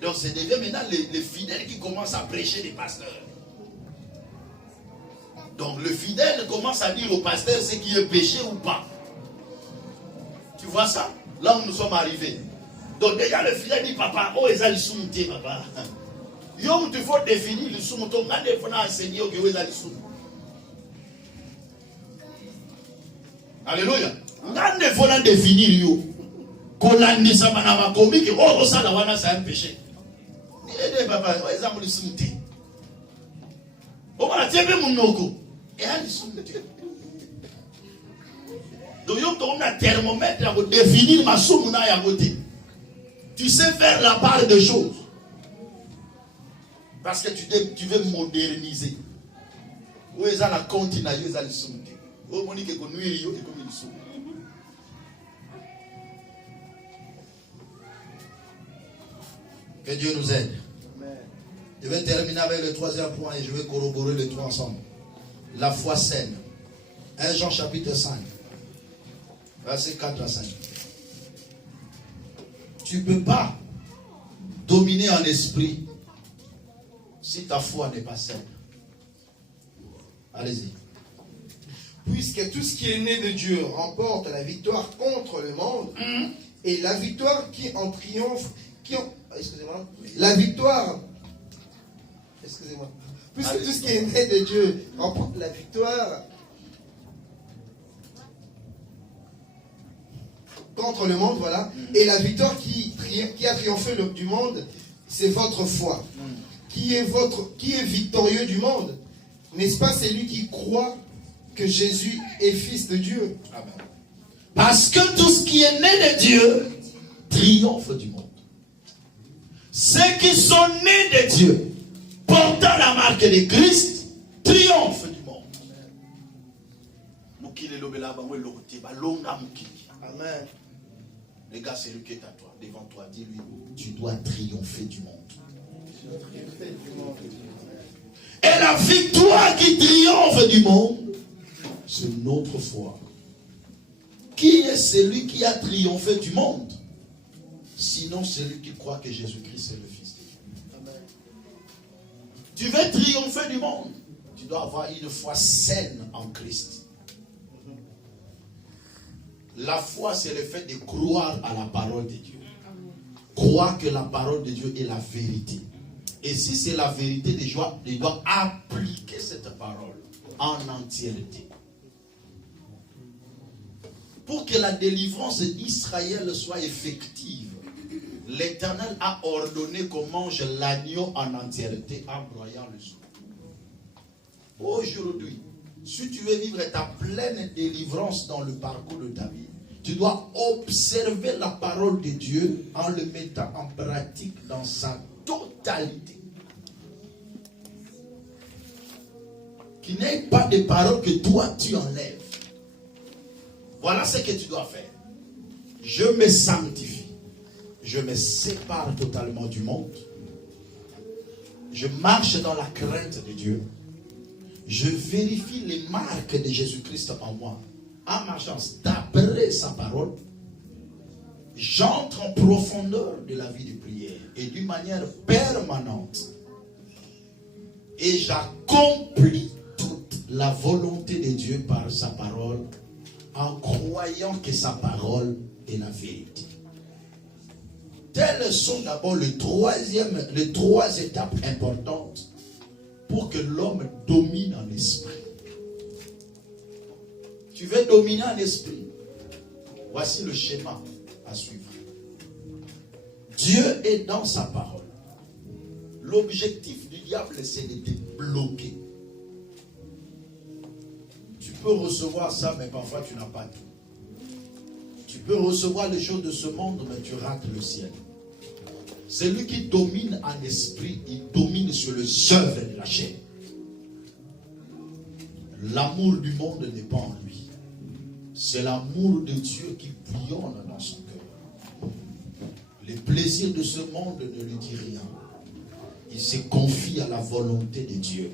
Donc c'est devient maintenant les fidèles qui commencent à prêcher les pasteurs. Donc le fidèle commence à dire au pasteur ce qui est péché ou pas. Tu vois ça? Là où nous sommes arrivés. Donc déjà le fidèle dit, papa, oh, ils ont le soumté, papa. Yom, tu faut définir le soumté. On a enseigné que vous avez le soumté. Alléluia. On a définir yo. Qu'on a dit ça, on a commis que oh, ça, c'est un péché. Il papa, oh, ils ont le soumté. On va tirer mon nogo. Et elle est donc, on a un thermomètre pour définir ma soumuna à côté. Tu sais faire la part des choses. Parce que tu veux moderniser. Où est-ce la continue à les soumte? Où est-ce que nous nuit et comme ils sont? Que Dieu nous aide. Je vais terminer avec le troisième point et je vais corroborer les trois ensemble. La foi saine. 1 Jean chapitre 5. Verset 4 à 5. Tu ne peux pas dominer en esprit si ta foi n'est pas saine. Allez-y. Puisque tout ce qui est né de Dieu remporte la victoire contre le monde, et la victoire qui en triomphe, excusez-moi, la victoire, excusez-moi, puisque tout ce qui est né de Dieu remporte la victoire contre le monde, voilà, et la victoire qui a triomphé du monde, c'est votre foi. Qui est victorieux du monde? N'est-ce pas celui qui croit que Jésus est fils de Dieu? Amen. Parce que tout ce qui est né de Dieu triomphe du monde. Ceux qui sont nés de Dieu, portant la marque de Christ, triomphent du monde. Amen. Les gars, c'est lui qui est à toi, devant toi. Dis-lui, tu dois triompher du monde. Et la victoire qui triomphe du monde, c'est notre foi. Qui est celui qui a triomphé du monde? Sinon, celui qui croit que Jésus-Christ est le Fils de Dieu. Amen. Tu veux triompher du monde, tu tu dois avoir une foi saine en Christ. La foi, c'est le fait de croire à la parole de Dieu. Croire que la parole de Dieu est la vérité. Et si c'est la vérité, il doit appliquer cette parole en entièreté. Pour que la délivrance d'Israël soit effective, l'Éternel a ordonné qu'on mange l'agneau en entièreté en broyant le sou. Aujourd'hui, si tu veux vivre ta pleine délivrance dans le parcours de ta vie, tu dois observer la parole de Dieu en le mettant en pratique dans sa totalité. Qu'il n'y ait pas de paroles que toi tu enlèves. Voilà ce que tu dois faire. Je me sanctifie. Je me sépare totalement du monde. Je marche dans la crainte de Dieu. Je vérifie les marques de Jésus-Christ en moi. En marchant d'après sa parole, j'entre en profondeur de la vie de prière et d'une manière permanente. Et j'accomplis toute la volonté de Dieu par sa parole en croyant que sa parole est la vérité. Telles sont d'abord les trois étapes importantes pour que l'homme domine en esprit. Tu veux dominer en esprit? Voici le schéma à suivre. Dieu est dans sa parole. L'objectif du diable, c'est de te bloquer. Tu peux recevoir ça, mais parfois tu n'as pas tout. Tu peux recevoir les choses de ce monde, mais tu rates le ciel. Celui qui domine en esprit, il domine sur les œuvres de la chair. L'amour du monde n'est pas en lui. C'est l'amour de Dieu qui bouillonne dans son cœur. Les plaisirs de ce monde ne lui disent rien. Il se confie à la volonté de Dieu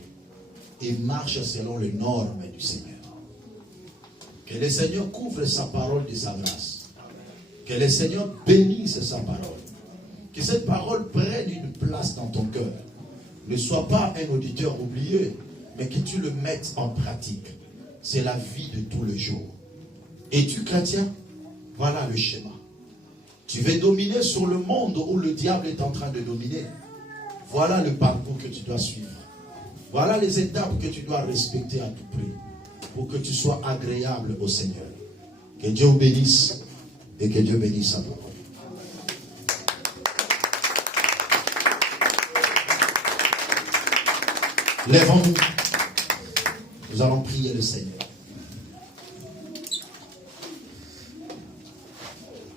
et marche selon les normes du Seigneur. Que le Seigneur couvre sa parole de sa grâce. Que le Seigneur bénisse sa parole. Que cette parole prenne une place dans ton cœur. Ne sois pas un auditeur oublié, mais que tu le mettes en pratique. C'est la vie de tous les jours. Es-tu chrétien? Voilà le schéma. Tu veux dominer sur le monde où le diable est en train de dominer. Voilà le parcours que tu dois suivre. Voilà les étapes que tu dois respecter à tout prix pour que tu sois agréable au Seigneur. Que Dieu vous bénisse et que Dieu bénisse sa parole. Lèvons-nous. Nous allons prier le Seigneur.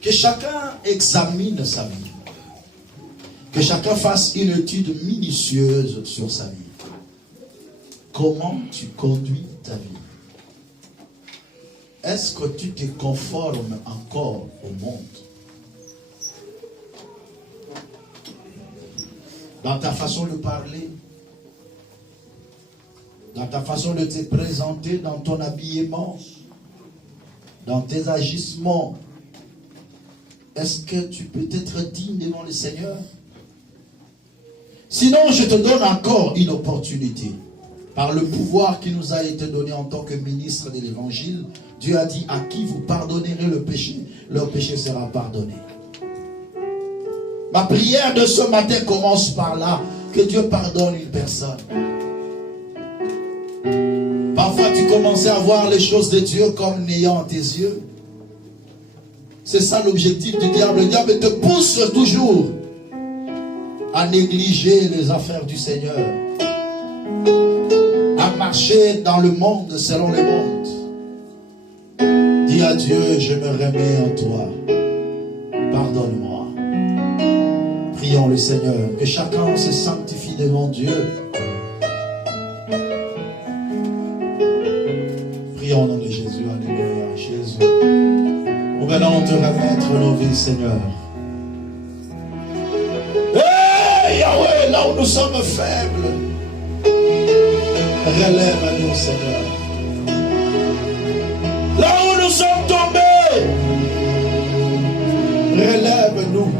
Que chacun examine sa vie. Que chacun fasse une étude minutieuse sur sa vie. Comment tu conduis ta vie? Est-ce que tu te conformes encore au monde? Dans ta façon de parler, dans ta façon de te présenter, dans ton habillement, dans tes agissements, est-ce que tu peux être digne devant le Seigneur? Sinon, je te donne encore une opportunité. Par le pouvoir qui nous a été donné en tant que ministre de l'Évangile, Dieu a dit: à qui vous pardonnerez le péché, leur péché sera pardonné. Ma prière de ce matin commence par là. Que Dieu pardonne une personne. Parfois, tu commençais à voir les choses de Dieu comme n'ayant à tes yeux. C'est ça l'objectif du diable. Le diable te pousse toujours à négliger les affaires du Seigneur, à marcher dans le monde selon le monde. Dis à Dieu: je me remets en toi, pardonne-moi. Prions le Seigneur, que chacun se sanctifie devant Dieu. Prions au nom de Jésus, alléluia. Jésus, nous venons te remettre nos vies, Seigneur. Hey Yahweh, là où nous sommes faibles, relève-nous, Seigneur. Là où nous sommes tombés, relève-nous.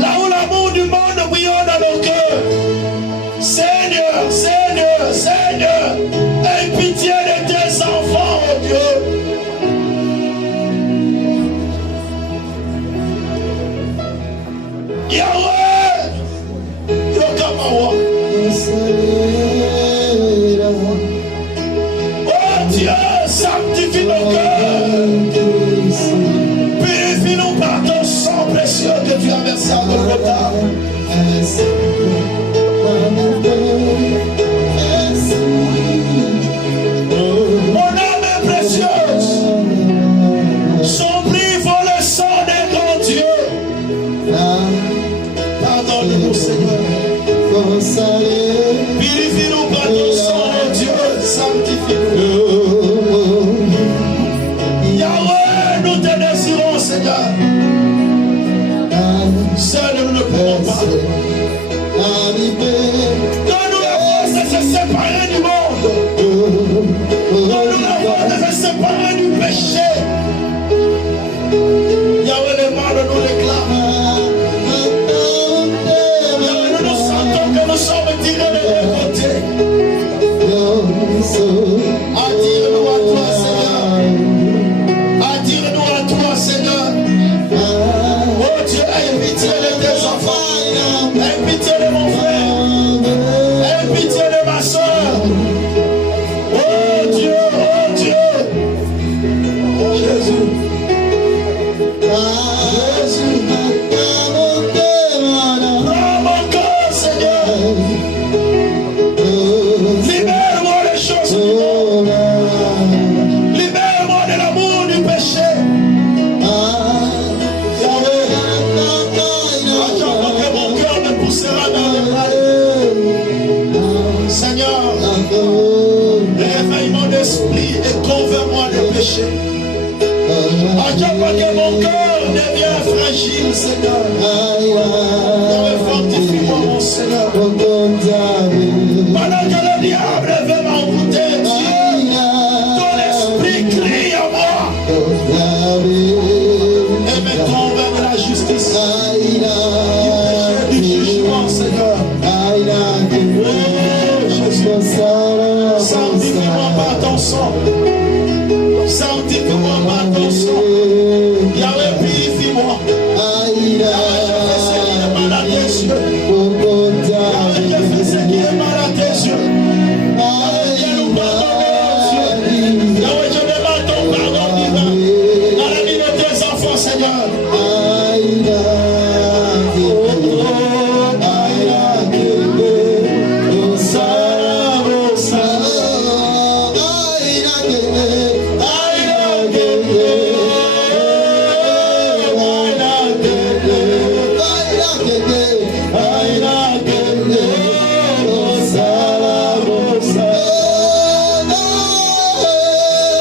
Là où l'amour du monde bouillonne dans nos cœurs, Seigneur, Seigneur, Dieu, sanctifie nos cœurs. Purifie-nous par ton sang précieux que tu as versé à Golgotha. Mon âme est précieuse. Son prix vaut le sang des grands dieux. Pardonne-nous, Seigneur. Purifie-nous par ton sang, oh Dieu. Sanctifie-nous. Yahweh, nous te désirons, Seigneur. Seuls nous ne pouvons pas. Donne-nous la force de se séparer du monde. Donne-nous la force de se séparer du péché. Yahweh, les mal nous réclament. Yahweh, nous sentons que nous sommes tirés de deux côtés. Attire-nous à toi, Seigneur. Attire-nous à toi, Seigneur. Oh Dieu, aie pitié de tes enfants. Aie pitié de mon frère. Aie pitié de ma soeur. Oh Dieu, oh Dieu. Jésus. Jésus. Prends mon corps, Seigneur. Libère-moi des choses du monde. Libère-moi de l'amour du péché. Mon cœur me poussera dans le mal. Seigneur, réveille mon esprit et convainc-moi des péchés. À chaque fois que mon cœur devient fragile, Seigneur, fortifie-moi, mon Seigneur. Pendant que le diable veut m'envoûter, Dieu, ton esprit crie à moi et me convainc de la justice. Du jugement, Seigneur. Oh, Jésus. Sanctifie-moi par ton sang. Sanctifie-moi par ton sang. Yahweh, purifie-moi. Yahweh, je fais ce qui est mal à tes yeux. Yahweh, je fais ce qui est mal à tes yeux. Yahweh, viens nous pardonner, Dieu. Yahweh, je demande ton pardon divin dans la vie de tes enfants, Seigneur.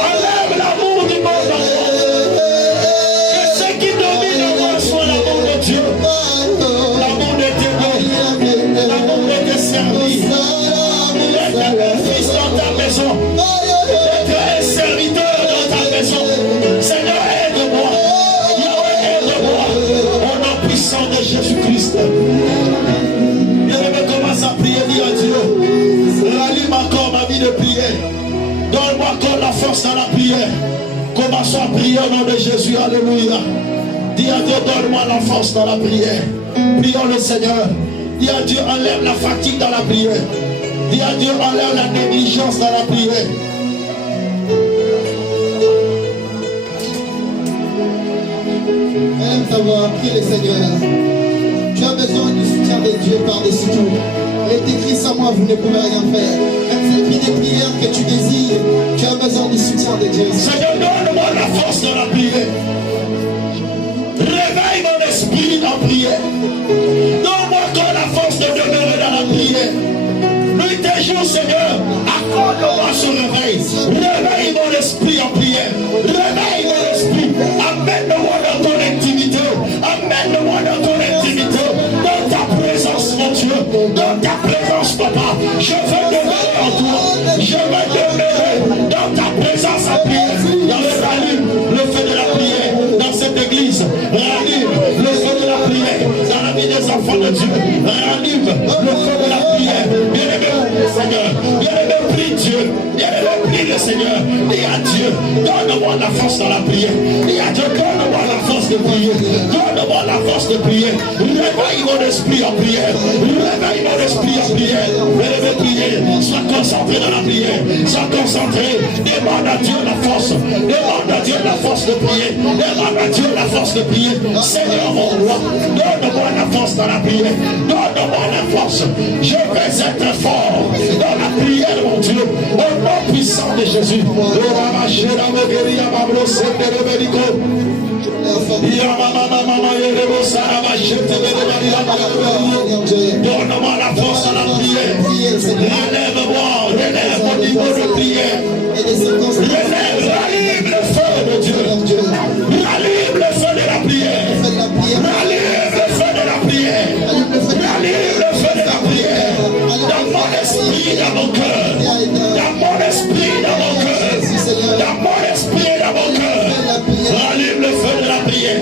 Enlève l'amour du monde en moi. Que ce qui domine en moi soit l'amour de Dieu, l'amour de t'aimer, l'amour de te servir, d'être un fils dans ta maison, d'être un serviteur dans ta maison. Seigneur, aide-moi. Yahweh, aide-moi. Au nom puissant de Jésus-Christ. Bien-aimé, commence à prier, dis à Dieu. Rallume encore ma vie de prière. Donne-moi encore la force dans la prière. Commençons à prier au nom de Jésus. Alléluia. Dis à Dieu, donne-moi la force dans la prière. Prions le Seigneur. Dis à Dieu, enlève la fatigue dans la prière. Dis à Dieu, enlève la négligence dans la prière. Aime savoir, prie le Seigneur. Tu as besoin du soutien de Dieu par-dessus tout. Il est écrit sans moi, vous ne pouvez rien faire. Même si c'est des prières que tu désires, tu as besoin du soutien de Dieu. Seigneur, donne-moi la force dans la prière. Réveille mon esprit en prière. Donne-moi encore la force de demeurer dans la prière. Nuit et jour, Seigneur, accorde-moi ce réveil. Réveille mon esprit en prière. Réveille mon esprit. Amène-moi dans ton intimité. Amène-moi dans ton intimité. Dans ta présence, mon Dieu. Dans ta présence, Papa. Je veux demeurer en toi. Je veux demeurer dans ta présence en prière. Rallume le feu de la prière dans cette église. Rallume le feu de la prière dans la vie des enfants de Dieu. Rallume le feu de la prière. Bien-aimé, Seigneur. Bien-aimé, prie Dieu. Bien-aimé, prie le Seigneur. Dis à Dieu, donne-moi la force dans la prière. Dis à Dieu, donne-moi la force de prier. Donne-moi la force de prier. Réveille mon esprit en prière. Réveille mon esprit en prière. Élevez prier. Sois concentré dans la prière. Sois concentré. Demande à Dieu la force. Demande à Dieu la force de prier. Demande à Dieu la force de prier. Seigneur mon roi, donne-moi la force dans la prière. Donne-moi la force. Je vais être fort dans la prière, mon Dieu. Au nom puissant de Jésus. Donne-moi la force dans la prière. Relève-moi, relève mon niveau de prière. Relève, rallume le feu de Dieu. Rallume le feu de la prière. Rallume le feu de la prière. Rallume le feu de la prière. Dans mon esprit, dans mon cœur. Dans mon esprit, dans mon cœur. Dans mon esprit, dans mon cœur. Rallume le feu de la prière.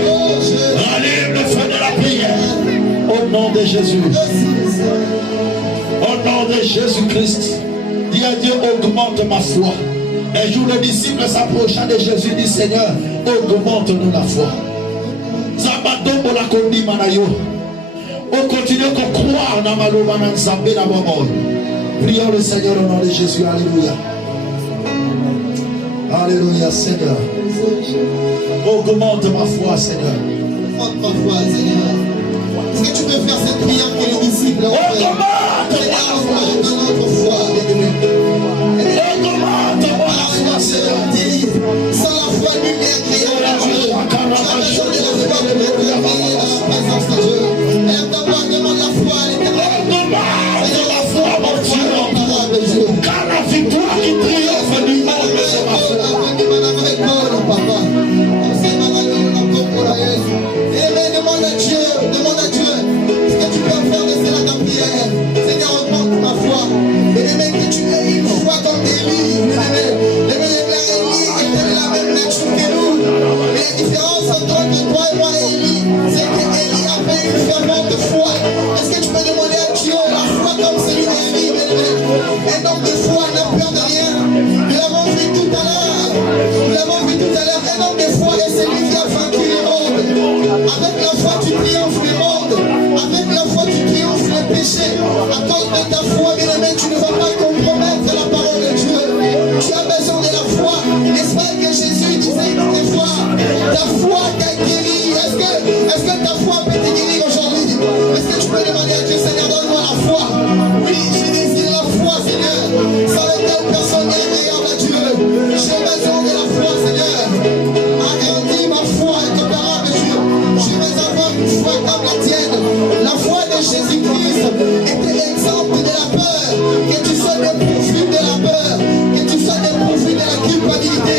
Rallume le feu de la prière. Au nom de Jésus. Au nom de Jésus-Christ. Dis à Dieu, augmente ma foi. Un jour, le disciple s'approcha de Jésus, dit Seigneur, augmente-nous la foi. On continue à croire dans ma loi, dans Zambé, dans mon monde. Prions le Seigneur au nom de Jésus. Alléluia. Alléluia, Seigneur. Augmente ma foi, Seigneur. Augmente ma foi, Seigneur. Est-ce que tu peux faire cette prière que les disciples ont fait? Augmente notre foi, bien-aimé. Augmente-moi la foi, Seigneur. Sans la foi, nul n'est agréable à Dieu. Tu as besoin de la foi pour être agréé dans la présence de Dieu. Et ta voix demande la foi à l'Éternel. Augmente la foi, mon Dieu. Car la victoire qui triomphe du monde, c'est ma foi. Demande à Dieu, demande à Dieu ce que tu peux faire de cela ta prière. Seigneur, augmente ma foi. Et que tu aies une foi comme Élie. Les Élie étaient de la même nature que nous. Mais la différence entre toi et moi et Élie, c'est que Élie avait une fervente foi. Est-ce que tu peux demander à Dieu la foi comme celui d'Élie? Un homme de foi n'a peur de rien. Nous l'avons vu tout à l'heure. Nous l'avons vu tout à l'heure. Un homme de foi est celui qui a vaincu les mondes. Avec la foi, tu triomphes les mondes. Avec la foi, tu triomphes les péchés. À cause de ta foi, bien-aimé, tu ne vas pas compromettre la parole de Dieu. Tu as besoin de la foi. N'est-ce pas que Jésus disait une fois, ta foi t'a guéri. Est-ce que ta foi peut te guérir aujourd'hui? Est-ce que tu peux demander à Dieu, Seigneur, donne-moi la foi? Oui, je désire la foi, Seigneur. Sans laquelle personne n'est agréable à Dieu. J'ai besoin de la foi, Seigneur. Agrandis ma foi incomparable, Dieu. Je veux avoir une foi comme la tienne. La foi de Jésus-Christ était exemple de la peur. Que tu sois dépourvu de la peur. Que tu sois dépourvu de la culpabilité.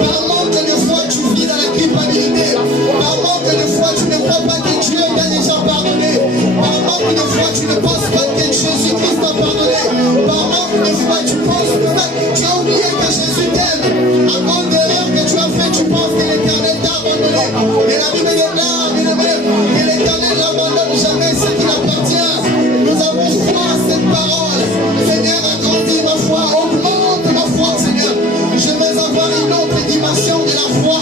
Par manque de foi, tu vis dans la culpabilité. Par manque de foi, tu ne crois pas que Dieu t'a déjà pardonné. Par manque de foi, tu ne penses pas que Jésus-Christ t'a pardonné. Par manque de foi, tu penses que tu as oublié que Jésus t'aime. À cause de l'erreur que tu as fait, tu penses que l'Éternel t'a abandonné. Mais la Bible est là, que l'Éternel n'abandonne jamais ce qui appartient. Nous avons foi à cette parole. Seigneur, agrandis ma foi, augmente ma foi, Seigneur. Je veux avoir une autre dimension de la foi.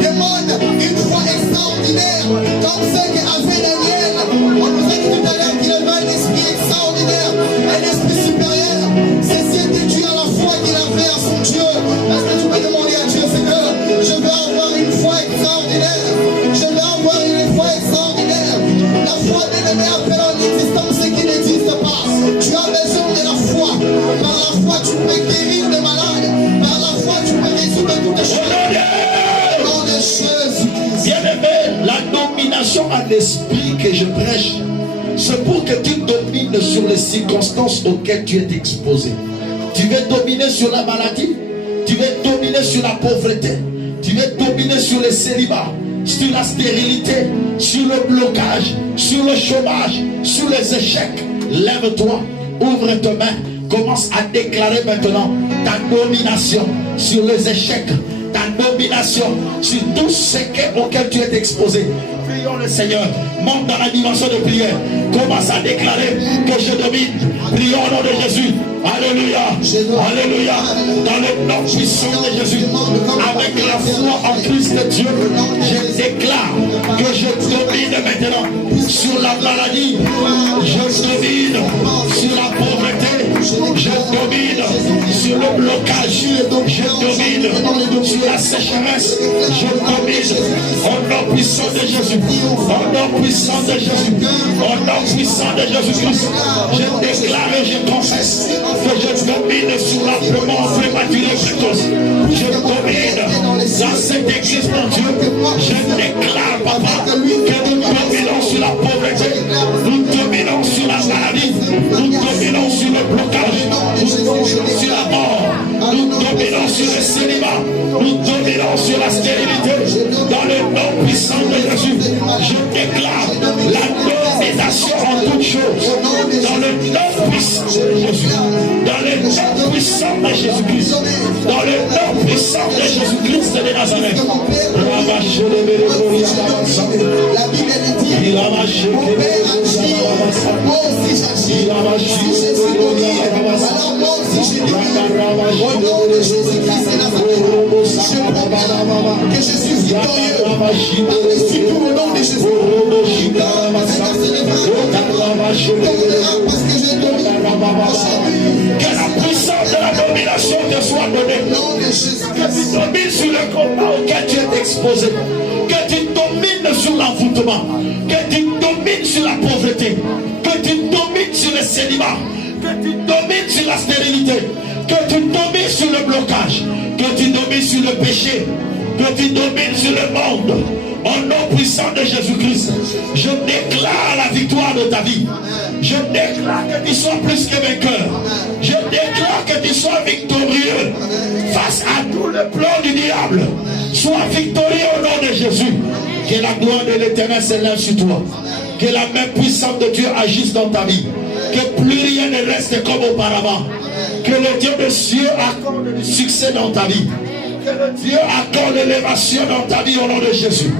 Demande une foi extraordinaire, comme celle qu'avait Daniel. On nous a dit tout à l'heure qu'il avait un esprit extraordinaire, un esprit supérieur. Ceci était dû à la foi qu'il avait à son Dieu. Est-ce que tu peux demander à Dieu, Seigneur, je veux avoir une foi extraordinaire. Je veux avoir une foi extraordinaire. La foi bien-aimée appelle en existence ce qui n'existe pas. Tu as besoin de la foi. Par la foi, tu peux guérir les malades. Par la foi, tu peux résoudre toutes les choses. Au nom de Jésus-Christ. Bien-aimé, la domination à l'esprit que je prêche, c'est pour que tu domines sur les circonstances auxquelles tu es exposé. Tu veux dominer sur la maladie, tu veux dominer sur la pauvreté, tu veux dominer sur le célibat, sur la stérilité, sur le blocage, sur le chômage, sur les échecs. Lève-toi, ouvre tes mains, commence à déclarer maintenant ta domination sur les échecs, ta domination sur tout ce auquel tu es exposé. Prions le Seigneur, monte dans la dimension de prière, commence à déclarer que je domine. Prions au nom de Jésus. Alléluia, alléluia, dans le nom puissant de Jésus, avec avec la foi en Christ Dieu, je déclare que je domine maintenant sur la maladie, je domine sur la pauvreté, je domine sur le blocage, je domine sur la sécheresse, je domine au nom puissant de Jésus, au nom puissant de Jésus, au nom puissant de Jésus-Christ. Je déclare et je confesse que je domine sur l'applement prématuré précoce. Je domine dans cette église, mon Dieu. Je déclare, papa, que nous dominons sur la pauvreté, nous dominons sur la maladie, nous dominons sur le blocage, nous dominons sur la mort, nous dominons sur le célibat, nous dominons sur la stérilité. Dans le nom puissant de Jésus, je déclare la domination en toutes choses. Dans le nom puissant de Jésus, dans le nom puissant de Jésus-Christ, dans le nom puissant de Jésus-Christ de Nazareth. La Bible dit, mon Père agit, moi aussi j'agis. Si Jésus domine, alors moi aussi je domine. Au nom de Jésus-Christ de Nazareth, je proclame que je suis victorieux. Par-dessus tout, au nom de Jésus. Parce que je domine. Que la puissance de la domination te soit donnée. Que tu domines sur le combat auquel tu es exposé. Que tu domines sur l'envoûtement. Que tu domines sur la pauvreté. Que tu domines sur le célibat. Que tu domines sur la stérilité. Que tu domines sur le blocage. Que tu domines sur le péché. Que tu domines sur le monde. Au nom puissant de Jésus-Christ, je déclare la victoire de ta vie. Je déclare que tu sois plus que vainqueur. Je déclare que tu sois victorieux face à tout le plan du diable. Sois victorieux au nom de Jésus. Que la gloire de l'Éternel s'élève sur toi. Que la main puissante de Dieu agisse dans ta vie. Que plus rien ne reste comme auparavant. Que le Dieu de cieux accorde du succès dans ta vie. Que le Dieu accorde l'élévation dans ta vie au nom de Jésus.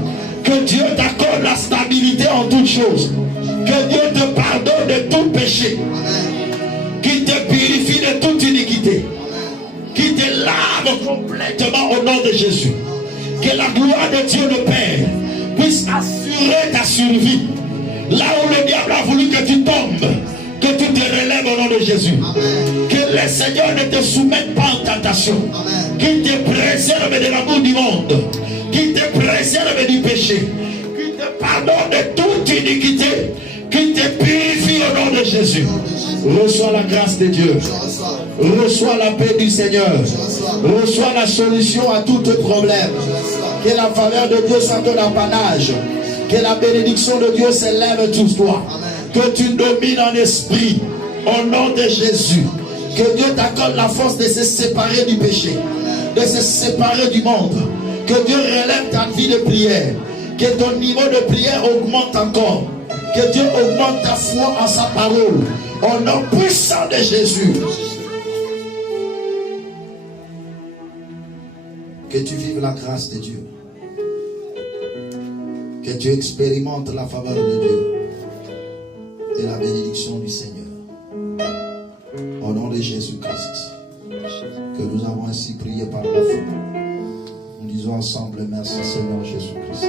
Que Dieu t'accorde la stabilité en toutes choses. Que Dieu te pardonne de tout péché. Qu'il te purifie de toute iniquité. Qu'il te lave complètement au nom de Jésus. Que la gloire de Dieu le Père puisse assurer ta survie. Là où le diable a voulu que tu tombes, que tu te relèves au nom de Jésus. Que le Seigneur ne te soumette pas en tentation. Qu'il te préserve de l'amour du monde. Qu'il te préserve du péché. Qu'il te pardonne de toute iniquité. Qu'il te purifie au nom de Jésus. Reçois la grâce de Dieu. Reçois la paix du Seigneur. Reçois la solution à tous tes problèmes. Que la faveur de Dieu soit ton apanage. Que la bénédiction de Dieu s'élève sur toi. Que tu domines en esprit. Au nom de Jésus. Que Dieu t'accorde la force de se séparer du péché. De se séparer du monde. Que Dieu relève ta vie de prière. Que ton niveau de prière augmente encore. Que Dieu augmente ta foi en sa parole. Au nom puissant de Jésus. Que tu vives la grâce de Dieu. Que tu expérimentes la faveur de Dieu. Et la bénédiction du Seigneur. Au nom de Jésus-Christ. Que nous avons ainsi prié par la foi. Nous disons ensemble merci Seigneur Jésus-Christ.